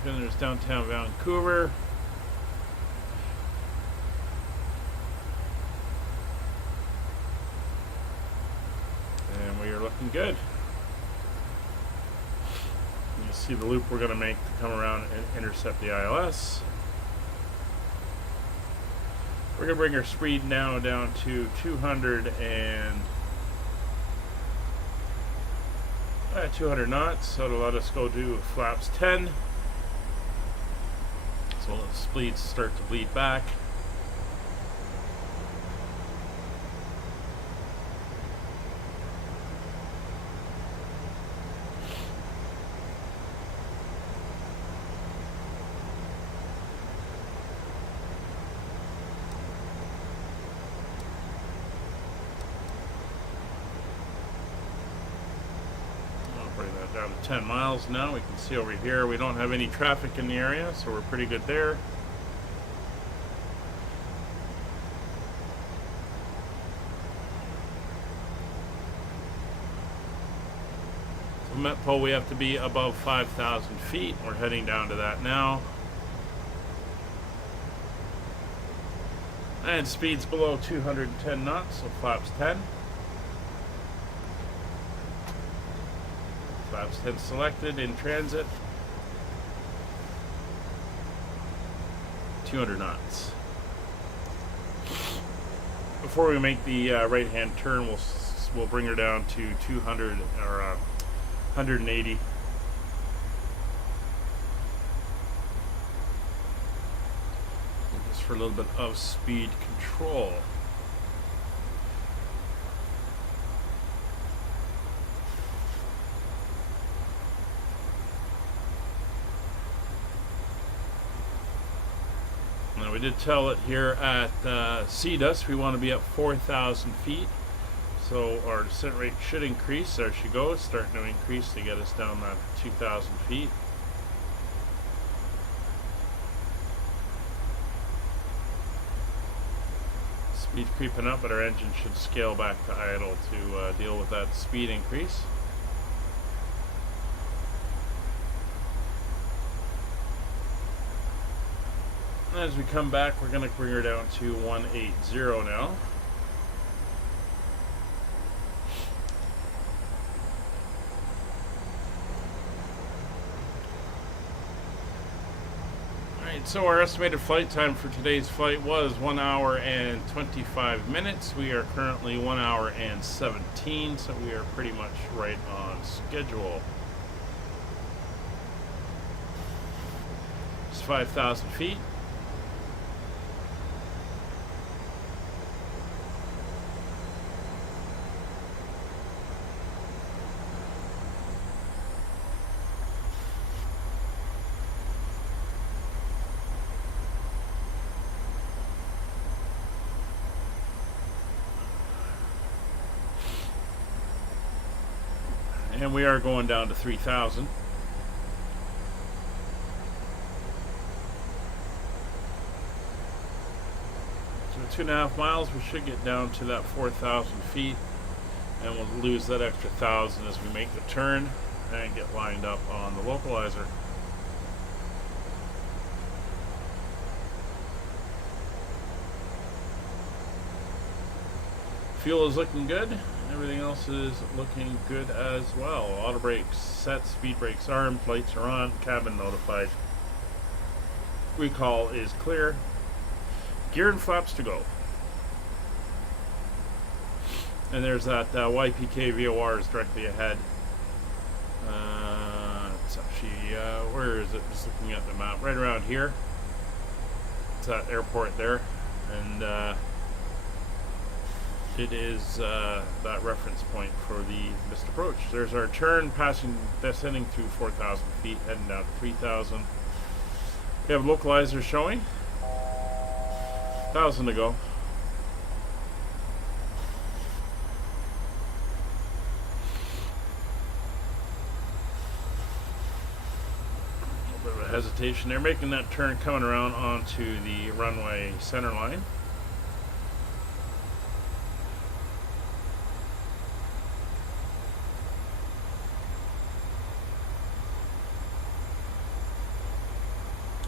Then there's downtown Vancouver. And we are looking good. You see the loop we're going to make to come around and intercept the ILS. We're going to bring our speed now down to 200 knots, so it'll let us go do flaps 10. So the speeds start to bleed back. Bring that down to 10 miles now. We can see over here we don't have any traffic in the area, so we're pretty good there. So Metpole, we have to be above 5,000 feet. We're heading down to that now. And speed's below 210 knots, so flaps 10. Flaps 10 selected, in transit. 200 knots. Before we make the right-hand turn, we'll bring her down to 200 or 180. Just for a little bit of speed control. Now we did tell it here at CDUS we want to be at 4,000 feet, so our descent rate should increase. There she goes, starting to increase to get us down that 2,000 feet. Speed creeping up, but our engine should scale back to idle to deal with that speed increase. As we come back, we're going to bring her down to 180 now. Alright, so our estimated flight time for today's flight was 1 hour and 25 minutes. We are currently 1 hour and 17, so we are pretty much right on schedule. It's 5,000 feet. And we are going down to 3,000. So 2.5 miles, we should get down to that 4,000 feet, and we'll lose that extra 1,000 as we make the turn and get lined up on the localizer. Fuel is looking good. Everything else is looking good as well. Auto brakes set, speed brakes armed, lights are on, cabin notified. Recall is clear. Gear and flaps to go. And there's that YPK VOR is directly ahead. It's actually, where is it? Just looking at the map. Right around here. It's that airport there. And it is that reference point for the missed approach. There's our turn, descending to 4,000 feet, heading down to 3,000. We have localizer showing. 1,000 to go. hesitation. They're making that turn coming around onto the runway center line.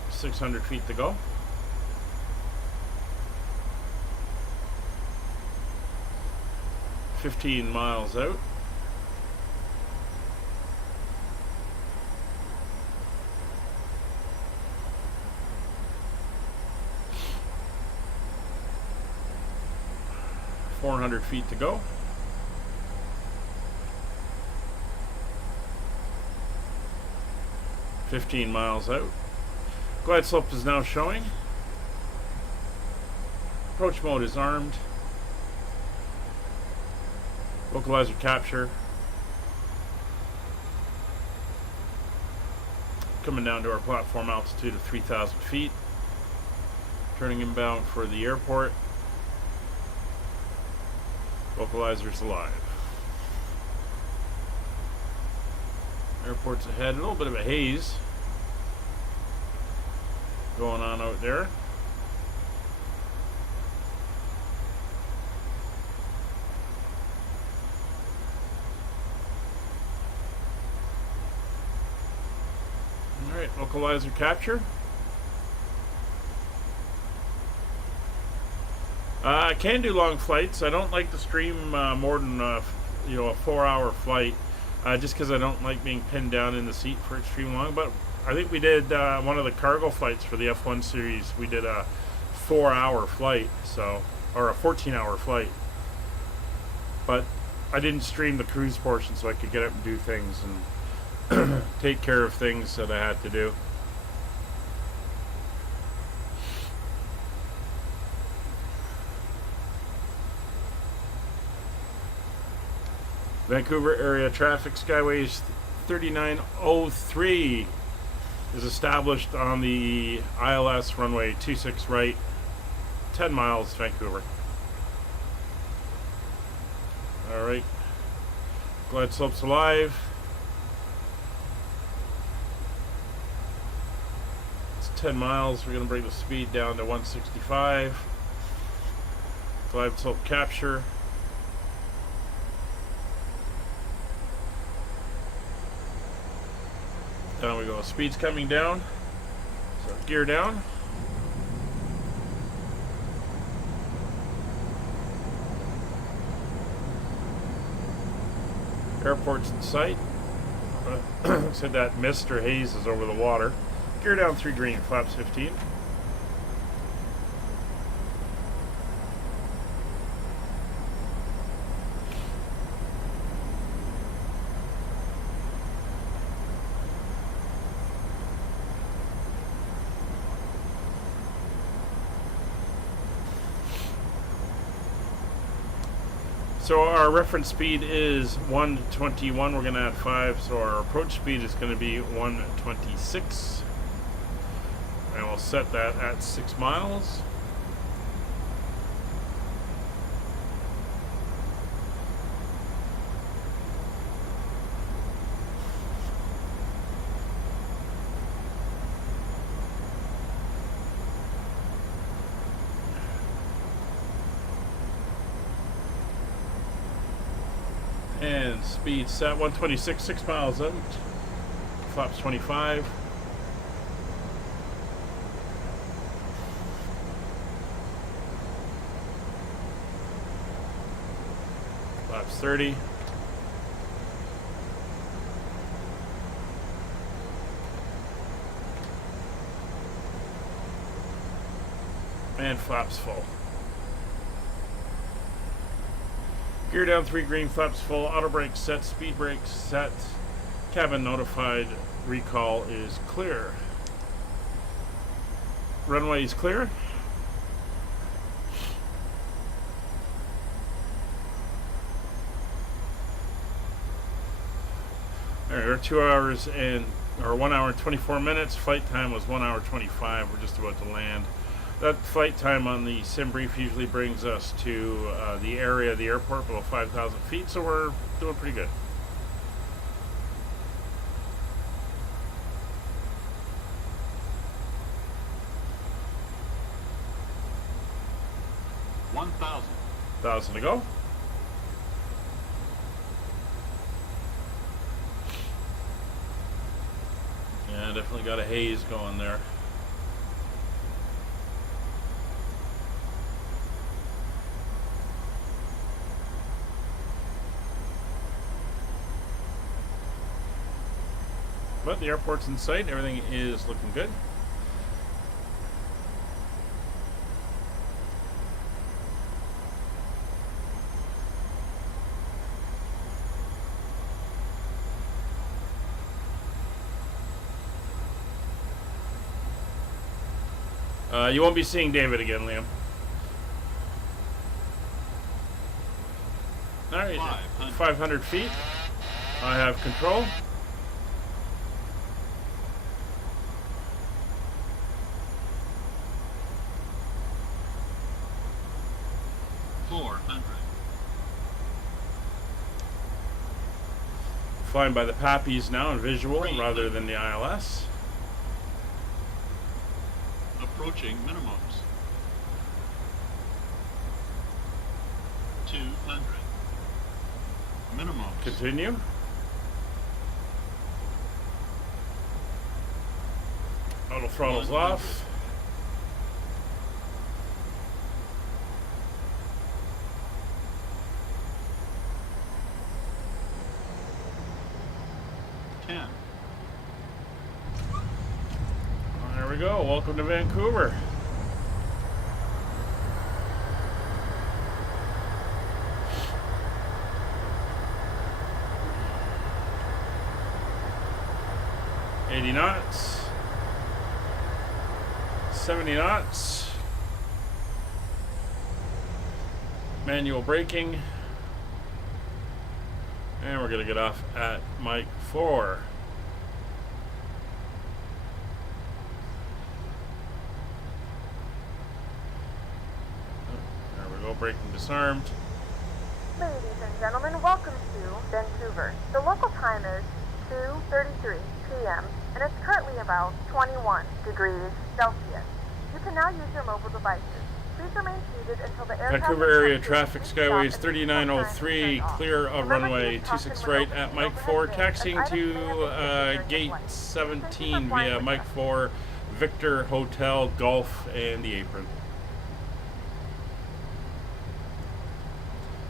.600 feet to go. .15 miles out. .400 feet to go. .15 miles out. Glide slope is now showing. Approach mode is armed. Localizer capture. Coming down to our platform altitude of 3,000 feet. Turning inbound for the airport. Localizer's alive. Airport's ahead. A little bit of a haze going on out there. Alright, localizer capture. I can do long flights. I don't like to stream more than a 4-hour flight, just because I don't like being pinned down in the seat for extreme long. But I think we did one of the cargo flights for the F1 series. We did a 4-hour flight, or a 14-hour flight. But I didn't stream the cruise portion, so I could get up and do things and take care of things that I had to do. Vancouver area traffic, Skyways 3903 is established on the ILS runway 26 right, 10 miles Vancouver. Alright, glide slope's alive. It's 10 miles, we're going to bring the speed down to 165. Glide slope capture. Down we go. Speed's coming down. So gear down. Airport's in sight. Said that mist or haze is over the water. Gear down 3 green, flaps 15. So our reference speed is 121. We're going to add 5, so our approach speed is going to be 126. And we'll set that at 6 miles. And speed set 126, 6 miles out. Flaps 25. Flaps 30. And flaps full. Gear down 3 green, flaps full, auto brake set, speed brake set, cabin notified, recall is clear. Runway is clear. Alright, we're 2 hours and, or 1 hour and 24 minutes. Flight time was 1 hour 25. We're just about to land. That flight time on the sim brief usually brings us to the area of the airport below 5,000 feet, so we're doing pretty good. 1,000. 1,000 to go. Yeah, definitely got a haze going there. But the airport's in sight. Everything is looking good. You won't be seeing David again, Liam. Alright, 500 feet. I have control. Flying by the PAPIs now in visual rather than the ILS. Approaching minimums. 200. Minimums. Continue. Auto throttle's off. There we go. Welcome to Vancouver. $80 knots. 70 knots. Manual braking. And we're going to get off at Mike 4. Braking disarmed. Ladies and gentlemen, welcome to Vancouver. The local time is 2:33 p.m. and it's currently about 21 degrees Celsius. You can now use your mobile devices. Please remain seated until the air Vancouver area traffic skyways 3903, clear of runway 26 right at Mike 4, taxiing to gate 17 via Mike 4, Victor Hotel, Golf, and the apron.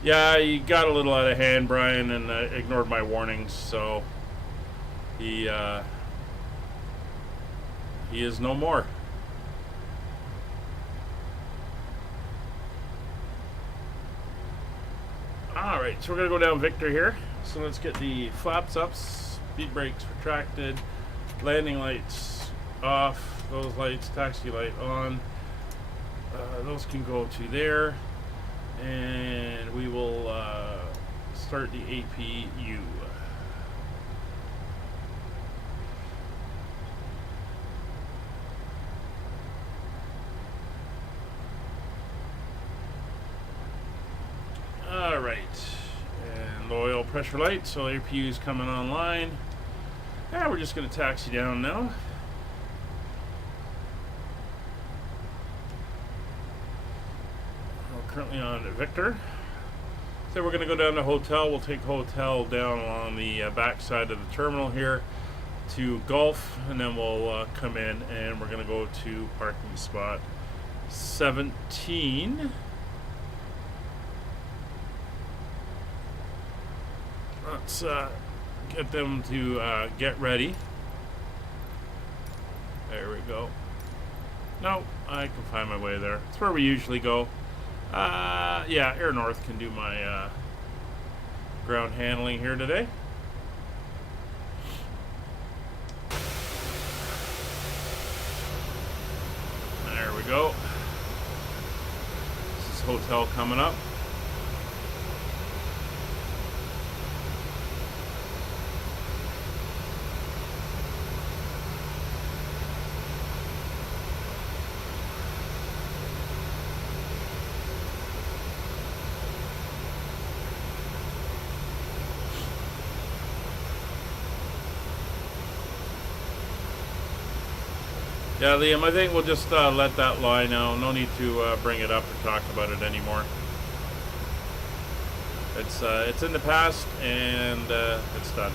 Yeah, he got a little out of hand, Brian, and ignored my warnings, so he is no more. Alright, so we're going to go down Victor here. So let's get the flaps up, speed brakes retracted, landing lights off, those lights, taxi light on. Those can go to there. And we will start the APU. All right, and low oil pressure light, so APU is coming online. And we're just going to taxi down now. Currently on Victor. So we're going to go down to hotel. We'll take hotel down along the back side of the terminal here to Gulf, and then we'll come in and we're going to go to parking spot 17. Let's get them to get ready. There we go. No, I can find my way there. It's where we usually go. Yeah, Air North can do my ground handling here today. There we go. This is hotel coming up. Yeah, Liam, I think we'll just let that lie now. No need to bring it up or talk about it anymore. It's in the past, and it's done.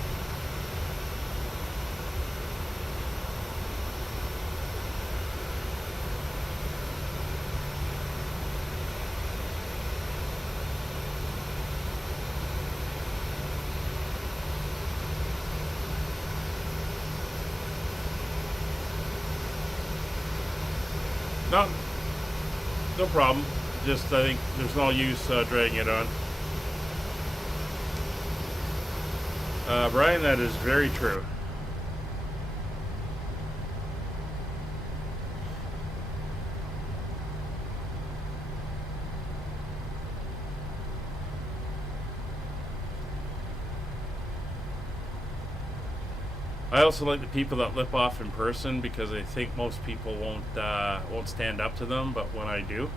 No problem. Just I think there's no use dragging it on. Brian, that is very true. I also like the people that lip off in person because I think most people won't stand up to them. But when I do,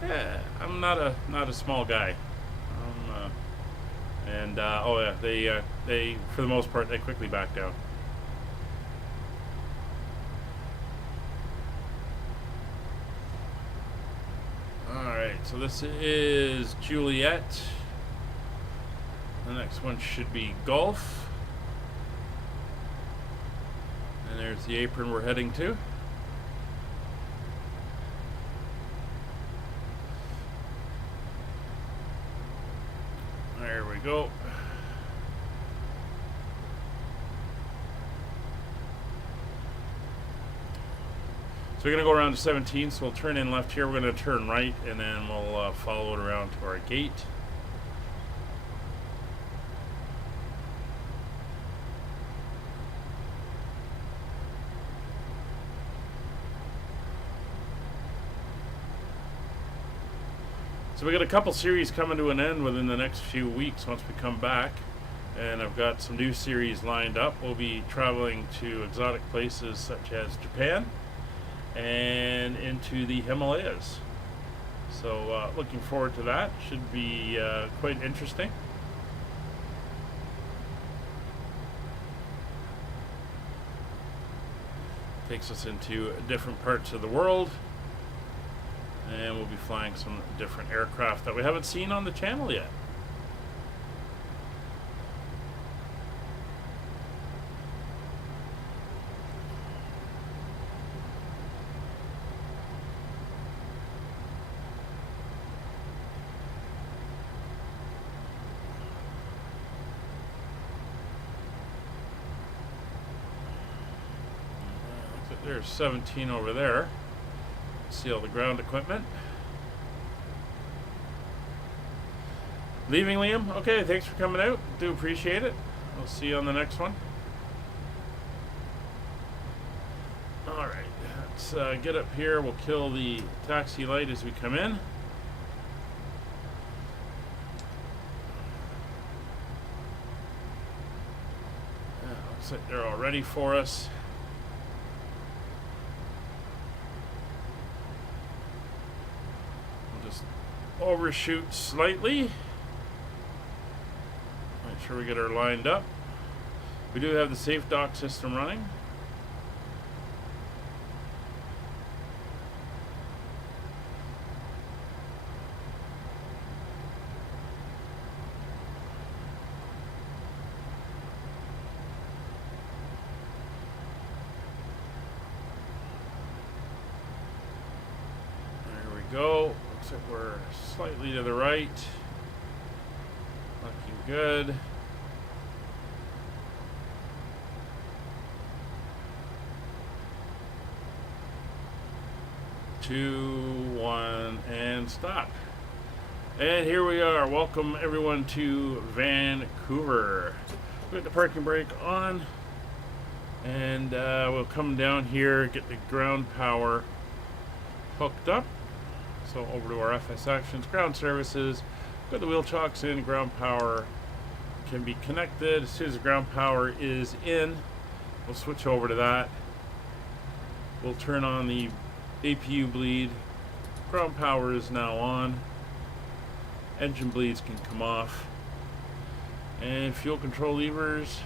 yeah, I'm not a small guy. Oh yeah, they for the most part they quickly back down. All right, so this is Juliet. The next one should be Golf. And there's the apron we're heading to. There we go. So we're going to go around to 17, so we'll turn in left here. We're going to turn right, and then we'll follow it around to our gate. So we got a couple series coming to an end within the next few weeks once we come back, and I've got some new series lined up. We'll be traveling to exotic places such as Japan and into the Himalayas. So looking forward to that. Should be quite interesting. Takes us into different parts of the world. And we'll be flying some different aircraft that we haven't seen on the channel yet. Looks like there's 17 over there. See all the ground equipment. Leaving, Liam? Okay, thanks for coming out. Do appreciate it. We'll see you on the next one. Alright, let's get up here. We'll kill the taxi light as we come in. Looks like they're all ready for us. Overshoot slightly. Make sure we get her lined up. We do have the safe dock system running. There we go. Looks like we're slightly to the right. Looking good. Two, one, and stop. And here we are. Welcome everyone to Vancouver. Put the parking brake on, and we'll come down here, get the ground power hooked up. So over to our FS Actions ground services, put the wheel chocks in, ground power can be connected. As soon as the ground power is in, we'll switch over to that. We'll turn on the APU bleed. Ground power is now on. Engine bleeds can come off. And fuel control levers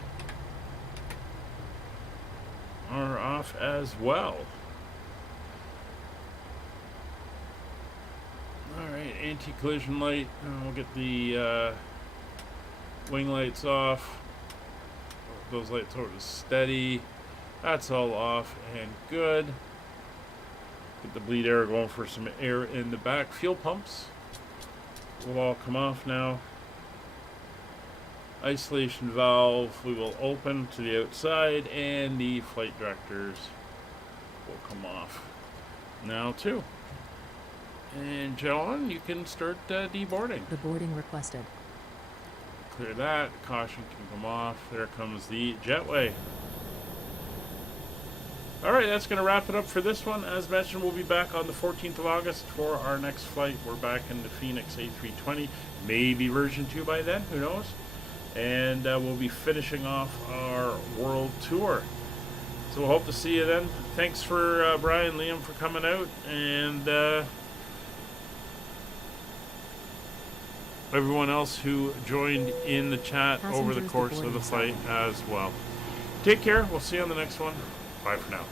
are off as well. anti-collision light, and we'll get the wing lights off. Those lights over to steady. That's all off and good. Get the bleed air going for some air in the back. Fuel pumps will all come off now. Isolation valve we will open to the outside, and the flight directors will come off now too. And John, you can start deboarding. The boarding requested. Clear that. Caution can come off. There comes the jetway. Alright, that's going to wrap it up for this one. As mentioned, we'll be back on the 14th of August for our next flight. We're back in the Phoenix A320. Maybe version 2 by then. Who knows? And we'll be finishing off our world tour. So we'll hope to see you then. Thanks for Brian, Liam for coming out. And everyone else who joined in the chat over the course of the flight as well. Take care. We'll see you on the next one. Bye for now.